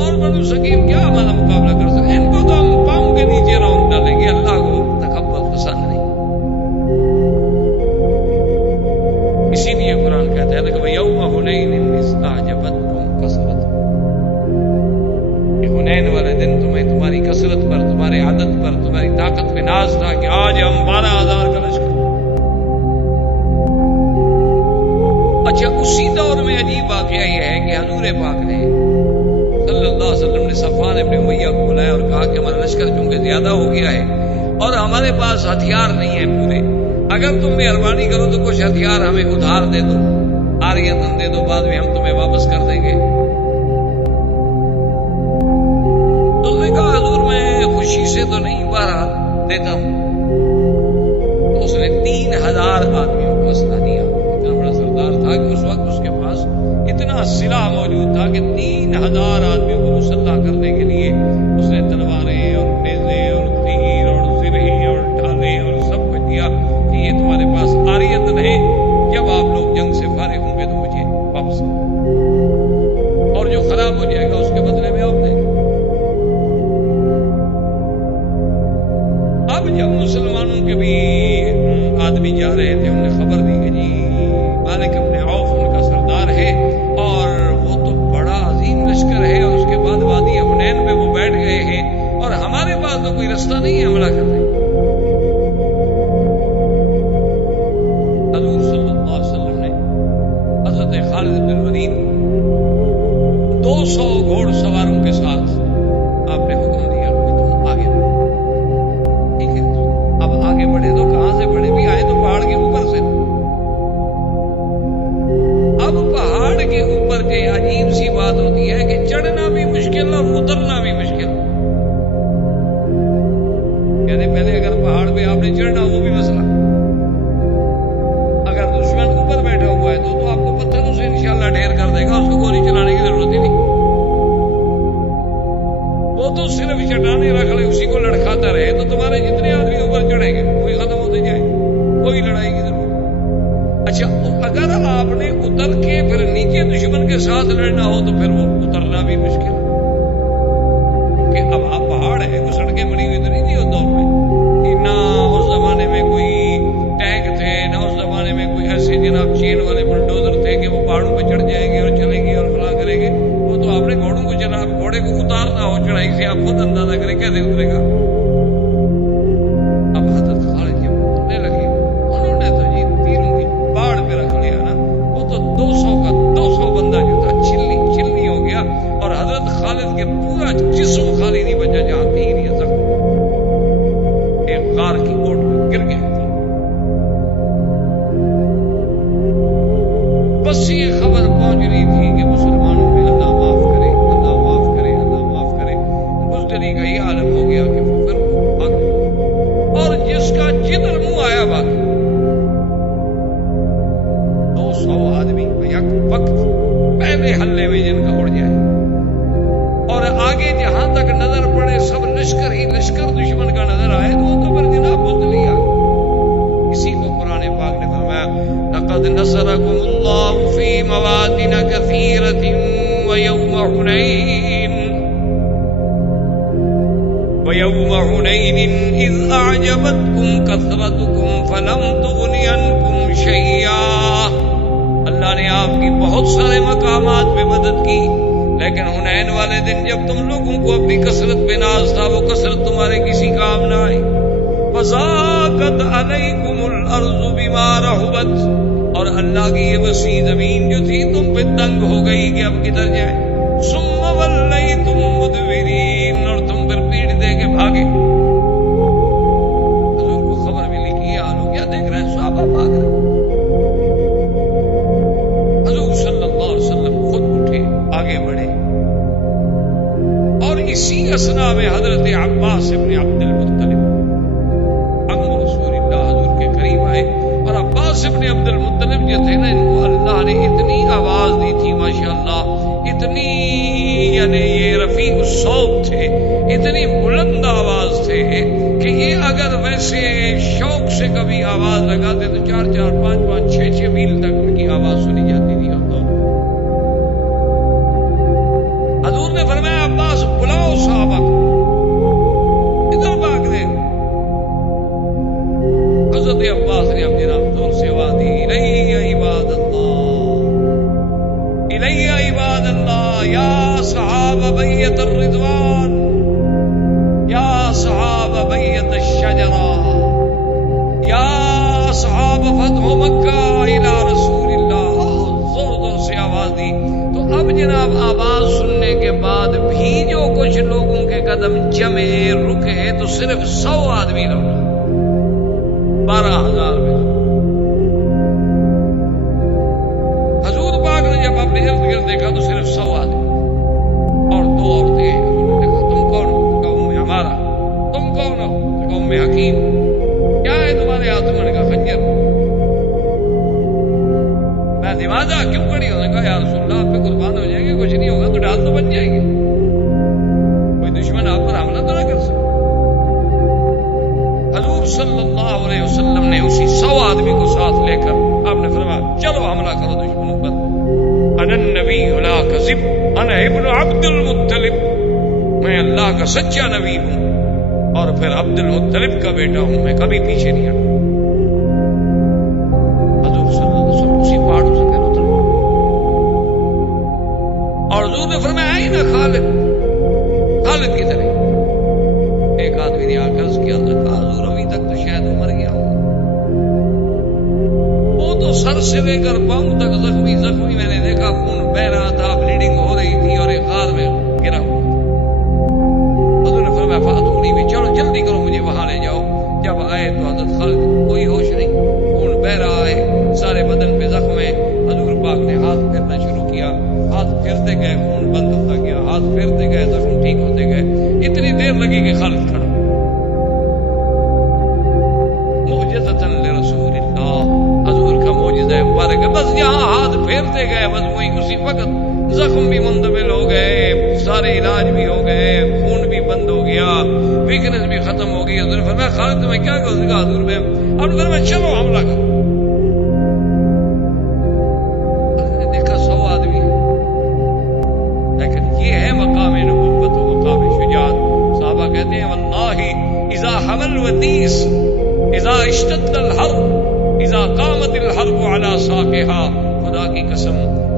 اور بنو ثقیف کیا ہمارا مقابلہ کر سکے، ان کو تو ہم پاؤں کے نیچے رونق ڈالیں گے، اللہ کو تکبر پسند نہیں۔ اسی لیے قرآن کہتا ہے کہ یوم حنین اذ اعجبتکم کثرتکم، حنین والے دن تمہیں تمہاری کثرت پر، تمہارے عدد پر، تمہاری طاقت پہ ناز تھا کہ آج ہم 12,000 کا لشکر۔ اچھا اسی دور میں عجیب واقعہ یہ ہے کہ حضور پاک نے صلی اللہ علیہ وسلم نے صفوان ابن امیہ کو بلایا اور کہا کہ ہمارا لشکر چونکہ زیادہ ہو گیا ہے اور ہمارے پاس ہتھیار نہیں ہے پورے، اگر تم مہربانی کرو تو کچھ ہتھیار ہمیں ادھار دے دو، عاریتاً دے دو، بعد میں ہم تمہیں واپس کر دیں گے۔ تو اس نے کہا حضور میں خوشی سے تو نہیں، بہرحال دیتا ہوں۔ تو اس نے 3,000 آدمیوں کو اسلحہ دیا، اتنا بڑا سردار تھا کہ اس وقت اس کے پاس اتنا سلاح موجود تھا کہ 3,000 آدمیوں کو مسلح کرنے کے لیے اس نے تلواریں اور نیزے اور تیر اور زرہیں اور ڈھال کے بھی آدمی جا رہے تھے، انہیں خبر دی کہ جی مالک ابن عوف ان کا سردار ہے اور وہ تو بڑا عظیم لشکر ہے، اور اس کے بعد وادی حنین پہ وہ بیٹھ گئے ہیں اور ہمارے پاس تو کوئی رستہ نہیں ہے حملہ کرنے کا۔ حضور صلی اللہ علیہ وسلم نے حضرت خالد بن الولید 200 گھوڑ سواروں کے ساتھ آپ نے حکم دیا کہ تم آگے بڑھو، ٹھیک ہے؟ اب آگے بڑھے تو کہاں سے بڑھے؟ بھی آئے تو پہاڑ کے اوپر سے۔ اب پہاڑ کے اوپر کے عجیب سی بات ہوتی ہے کہ چڑھنا بھی مشکل اور اترنا بھی مشکل۔ کہتے پہلے اگر پہاڑ پہ آپ نے چڑھنا وہ بھی مسئلہ، اگر دشمن اوپر بیٹھا ہوا ہے تو آپ کو پتھروں سے انشاءاللہ ڈھیر کر دے گا، اس کو گولی چلانے کی ضرورت ہی نہیں، وہ تو صرف چٹانیں رکھ لے اسی کو لڑکھاتا رہے تو تمہارے جتنے آدمی اوپر چڑھیں گے وہی ختم ہوتے جائے، کوئی لڑائی کی ضرورت۔ اچھا اگر آپ نے اتر کے پھر نیچے دشمن کے ساتھ لڑنا ہو تو پھر وہ اترنا بھی مشکل، کیونکہ اب آپ پہاڑ ہے، وہ سڑکیں بنی ہوئی تو نہیں تھی اس دور میں، نہ اس زمانے میں کوئی ٹینک تھے، نہ اس زمانے میں کوئی ایسے جناب چین والے بلڈوزر تھے کہ وہ پہاڑوں پہ چڑھ جائیں گے اور چلیں گے اور فلاں کریں گے۔ وہ تو آپ نے گھوڑوں کو جناب گھوڑے کو اتارنا ہو چڑھائی سے، آپ خود اندازہ کریں کیسے اترے گا۔ اب حضرت خالد جب اترنے لگے انہوں نے تو جی تیروں کی باڑ پہ رکھ لیا نا، وہ تو 200 بندہ جو تھا چلنی ہو گیا، اور حضرت خالد کے پورا جسم خالی نہیں بچا جہاں تیر یا زخم ایک غار کی اوٹ میں گر گئے تھے۔ بس یہ خبر پہنچ رہی تھی کہ مسلمانوں میں اللہ معاف کرے، اللہ معاف کرے، اللہ معاف کرے، بزدلی کا یہ عالم ہو گیا کہ وہ پھر بھاگ، اور جس کا جدھر منہ آیا بھاگ۔ 200 آدمی یک وقت پہلے حلے میں جن کا اڑ جائے، اور آگے جہاں تک نظر پڑے سب لشکر ہی لشکر دشمن کا نظر آئے تو پھر جناب بزدلی آ گئی۔ اسی کو قرآن پاک نے فرمایا لقد نصركم الله في مواطن كثيرة ويوم حنين إذ أعجبتكم كثرتكم فلم تغن عنكم شيئا۔ اللہ نے آپ کی بہت سارے مقامات پہ مدد کی، لیکن حنین والے دن جب تم لوگوں کو اپنی کثرت پہ ناز تھا، وہ کثرت تمہارے کسی کام نہ آئی۔ فَضَاقَتْ عَلَيْكُمُ الْأَرْضُ بِمَا رَحُبَتْ، اور اللہ کی یہ وسیع زمین جو تھی تم پہ تنگ ہو گئی کہ اب کدھر جائیں۔ ثُمَّ وَلَّيْتُمْ مُدْبِرِينَ، اور تم پھر پیٹ دے کے بھاگے۔ حضور کو خبر ملی کہ یہ حال ہو گیا، دیکھ رہے ہیں صحابہ بھاگ رہے۔ حضور صلی اللہ علیہ وسلم خود اٹھے، آگے بڑھے، اور اسی اثنا میں حضرت عباس ابن عبد المطلب اور عباس ابن عبد المطلب جو تھے نا، ان کو اللہ نے اتنی آواز دی تھی ماشاءاللہ، اتنی یعنی یہ رفیع الصوت تھے، اتنی بلند آواز تھے کہ یہ اگر ویسے شوق سے کبھی آواز لگاتے تو 4-4, 5-5, 6-6 میل تک ان کی آواز سنی جاتی تھی۔ حضور نے فرمایا عباس بلاؤ صحابہ کو، ادھر بھاگ رہے۔ حضرت عباس نے اب جناب زور سے آواز دی، الیہ عباد اللہ، الیہ عباد اللہ، یا صحاب بیت الرضوان، یا صحاب بیت الشجرہ، یا صحاب فتح مکہ الی رسول اللہ۔ زور زور سے آواز دی تو اب جناب آواز سننے کے بعد بھی جو کچھ لوگوں کے قدم جمے رکے تو صرف 100 آدمی لوگ، 12,000 میں۔ حضور پاک نے جب اپنے ارد گرد دیکھا تو صرف 100 آدمی اور 2 عورتیں۔ حضور نے کہا تم کون ہو؟ کہا ام عمارہ۔ تم کون ہو؟ کہا ام حکیم۔ کیا ہے تمہارے ہاتھ میں؟ نے کہا خنجر۔ میں لماذا، کیوں کھڑی ہو؟ نے کہا یا رسول اللہ آپ پہ قربان ہو جائیں گے، کچھ نہیں ہوگا تو ڈال تو بن جائیں گے، کوئی دشمن آپ پر حملہ تو نہ کر سکے۔ حضور صلی اللہ علیہ وسلم نے اسی 100 آدمی کو ساتھ لے کر آپ نے فرمایا چلو حملہ کرو دشمنوں پر۔ انا النبی لا کذب، انا ابن عبد المطلب، میں اللہ کا سچا نبی ہوں، اور پھر عبد المطلب کا بیٹا ہوں میں، کبھی پیچھے نہیں ہٹا۔ حضور صلی اللہ علیہ وسلم اسی پہاڑوں سے پھر اترے اور حضور نے فرمایا آئی نا خالد، خالد کی طرح ایک آدمی نے آ کر اس کی حضرت حضور ابھی تک تو شاید وہ مر گیا ہو، وہ تو سر سے لے کر پاؤں تک زخمی میں نے دیکھا، خون بہ رہا تھا، بلیڈنگ ہو رہی تھی اور ایک غار میں گرا ہوا تھا۔ حضور نے فرمایا فاتونی بھی، چلو جلدی کرو مجھے وہاں لے جاؤ۔ جب آئے تو حضرت خالد کوئی ہوش نہیں، خون بہ رہا ہے، سارے بدن پہ زخم ہے۔ حضور پاک نے ہاتھ پھیرنا شروع کیا، ہاتھ پھیرتے گئے خون بند ہوتا گیا، ہاتھ پھیرتے گئے زخم ٹھیک ہوتے گئے، اتنی دیر لگی کہ خالد کھڑا۔ معجزۃ لرسول اللہ، حضور کا معجزہ مبارک ہے۔ بس یہاں ہاتھ پھیرتے گئے، بس وہی اسی وقت زخم بھی مندمل ہو گئے، سارے علاج بھی ہو گئے، خون بھی بند ہو گیا، ویکنس بھی ختم ہو گئی۔ حضور نے فرمایا خالد تمہیں کیا کروں گا؟ حضور میں اب فرمایا چلو حملہ کرو۔ حضور نے دیکھا 100 آدمی، لیکن یہ ہے مقام نبوت و مقام شجاعت۔ صحابہ کہتے ہیں واللہ اذا حمل الوتیس، اذا اشتد الحرب، اذا قامت الحرب على ساقها، خدا کی قسم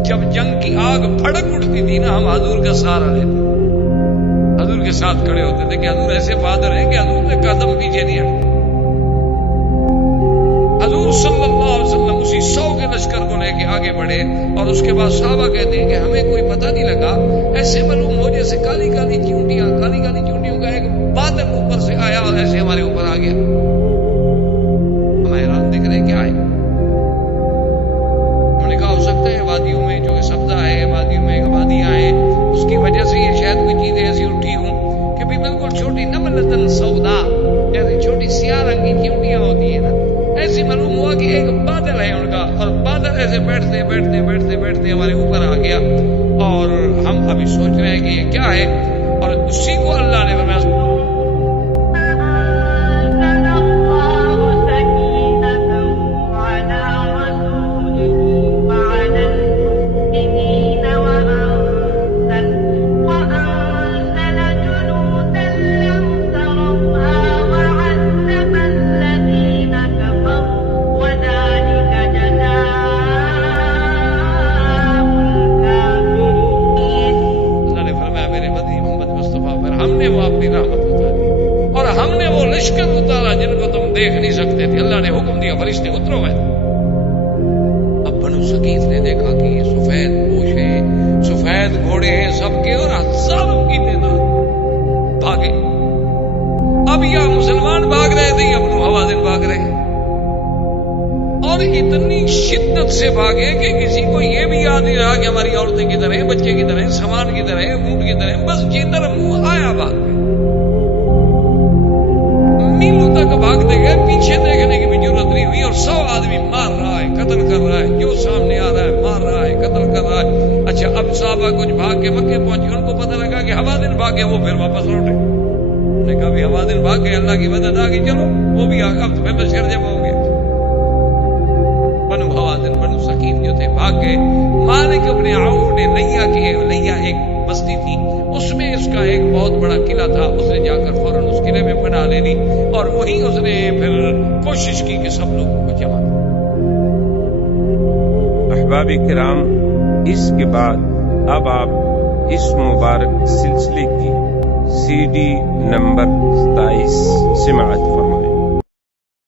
جب جنگ کی آگ بھڑک اٹھتی تھی نا، ہم حضور کا سہارا لیتے، حضور کے ساتھ کھڑے ہوتے تھے کہ حضور ایسے بہادر ہیں کہ حضور نے قدم پیچھے نہیں ہٹا۔ حضور صلی اللہ علیہ وسلم اسی 100 کے لشکر کو لے کے آگے بڑھے، اور اس کے بعد صحابہ کہتے ہیں کہ ہمیں کوئی پتہ نہیں لگا، ایسے معلوم ہو جیسے کالی کالی چونٹیوں کا ایک بادل اوپر سے آیا اور ایسے ہمارے اوپر آ گیا۔ ہم حیران دیکھ رہے ہیں کیا ہے۔ ہم نے کہا ہو سکتا ہے وادیوں میں جو سبزہ ہے، وادیوں میں وادیاں ہیں، اس کی وجہ سے یہ شاید کوئی چیزیں ایسی اٹھی ہوں کہ بھی بالکل چھوٹی نملتن سودا، جیسے چھوٹی سیاہ رنگ کی چونٹیاں ہوتی ہیں نا، ایسی معلوم ہوا کہ ایک بادل ہے ان کا، اور بادل ایسے بیٹھتے ہمارے اوپر آ گیا، اور ہم ابھی سوچ رہے ہیں کہ یہ کیا ہے، اور اسی کو اللہ نے فرمایا لشکر اتارا جن کو تم دیکھ نہیں سکتے تھے، اللہ نے حکم دیا فرشتے اترو گئے۔ اب بنو ثقیف نے دیکھا کہ یہ سفید پوش ہیں، سفید گھوڑے ہیں سب کے، اور ہزاروں کی تعداد بھاگے۔ اب یا مسلمان بھاگ رہے تھے یا بنو حوازن بھاگ رہے ہیں، اور اتنی شدت سے بھاگے کہ کسی کو یہ بھی یاد نہیں رہا کہ ہماری عورتیں کی طرح، بچے کی طرح، سامان کی طرح، اونٹ کی طرح، بس جدھر منہ آیا بھاگ گئے، میلوں تک بھاگتے گئے، پیچھے دیکھنے کی بھی ضرورت نہیں ہوئی، اور 100 آدمی مار رہا ہے، قتل کر رہا ہے، جو سامنے آ رہا ہے مار رہا ہے، قتل کر رہا ہے۔ اچھا اب صحابہ کچھ بھاگ کے مکے پہنچے، ان کو پتہ لگا کہ حوازن بھاگے، وہ پھر واپس لوٹے۔ انہوں نے کہا بھی حوازن بھاگ گئے، اللہ کی مدد آ گئی، چلو وہ بھی آ گیا، اب پھر لشکر جمع ہو گیا۔ بنو حوازن بنو ثقیف جو تھے بھاگ گئے۔ مالک ابن عوف نے لیا ایک بستی تھی، اس میں اس کا ایک بہت بڑا قلعہ تھا، اس نے جا کر فوراً اس قلعے میں پناہ لے لی، اور وہیں اس نے پھر کوشش کی کہ سب لوگوں کو جمع کرے۔ احباب کرام، اس کے بعد اب آپ اس مبارک سلسلے کی CD نمبر 27 سماعت فرمائیں۔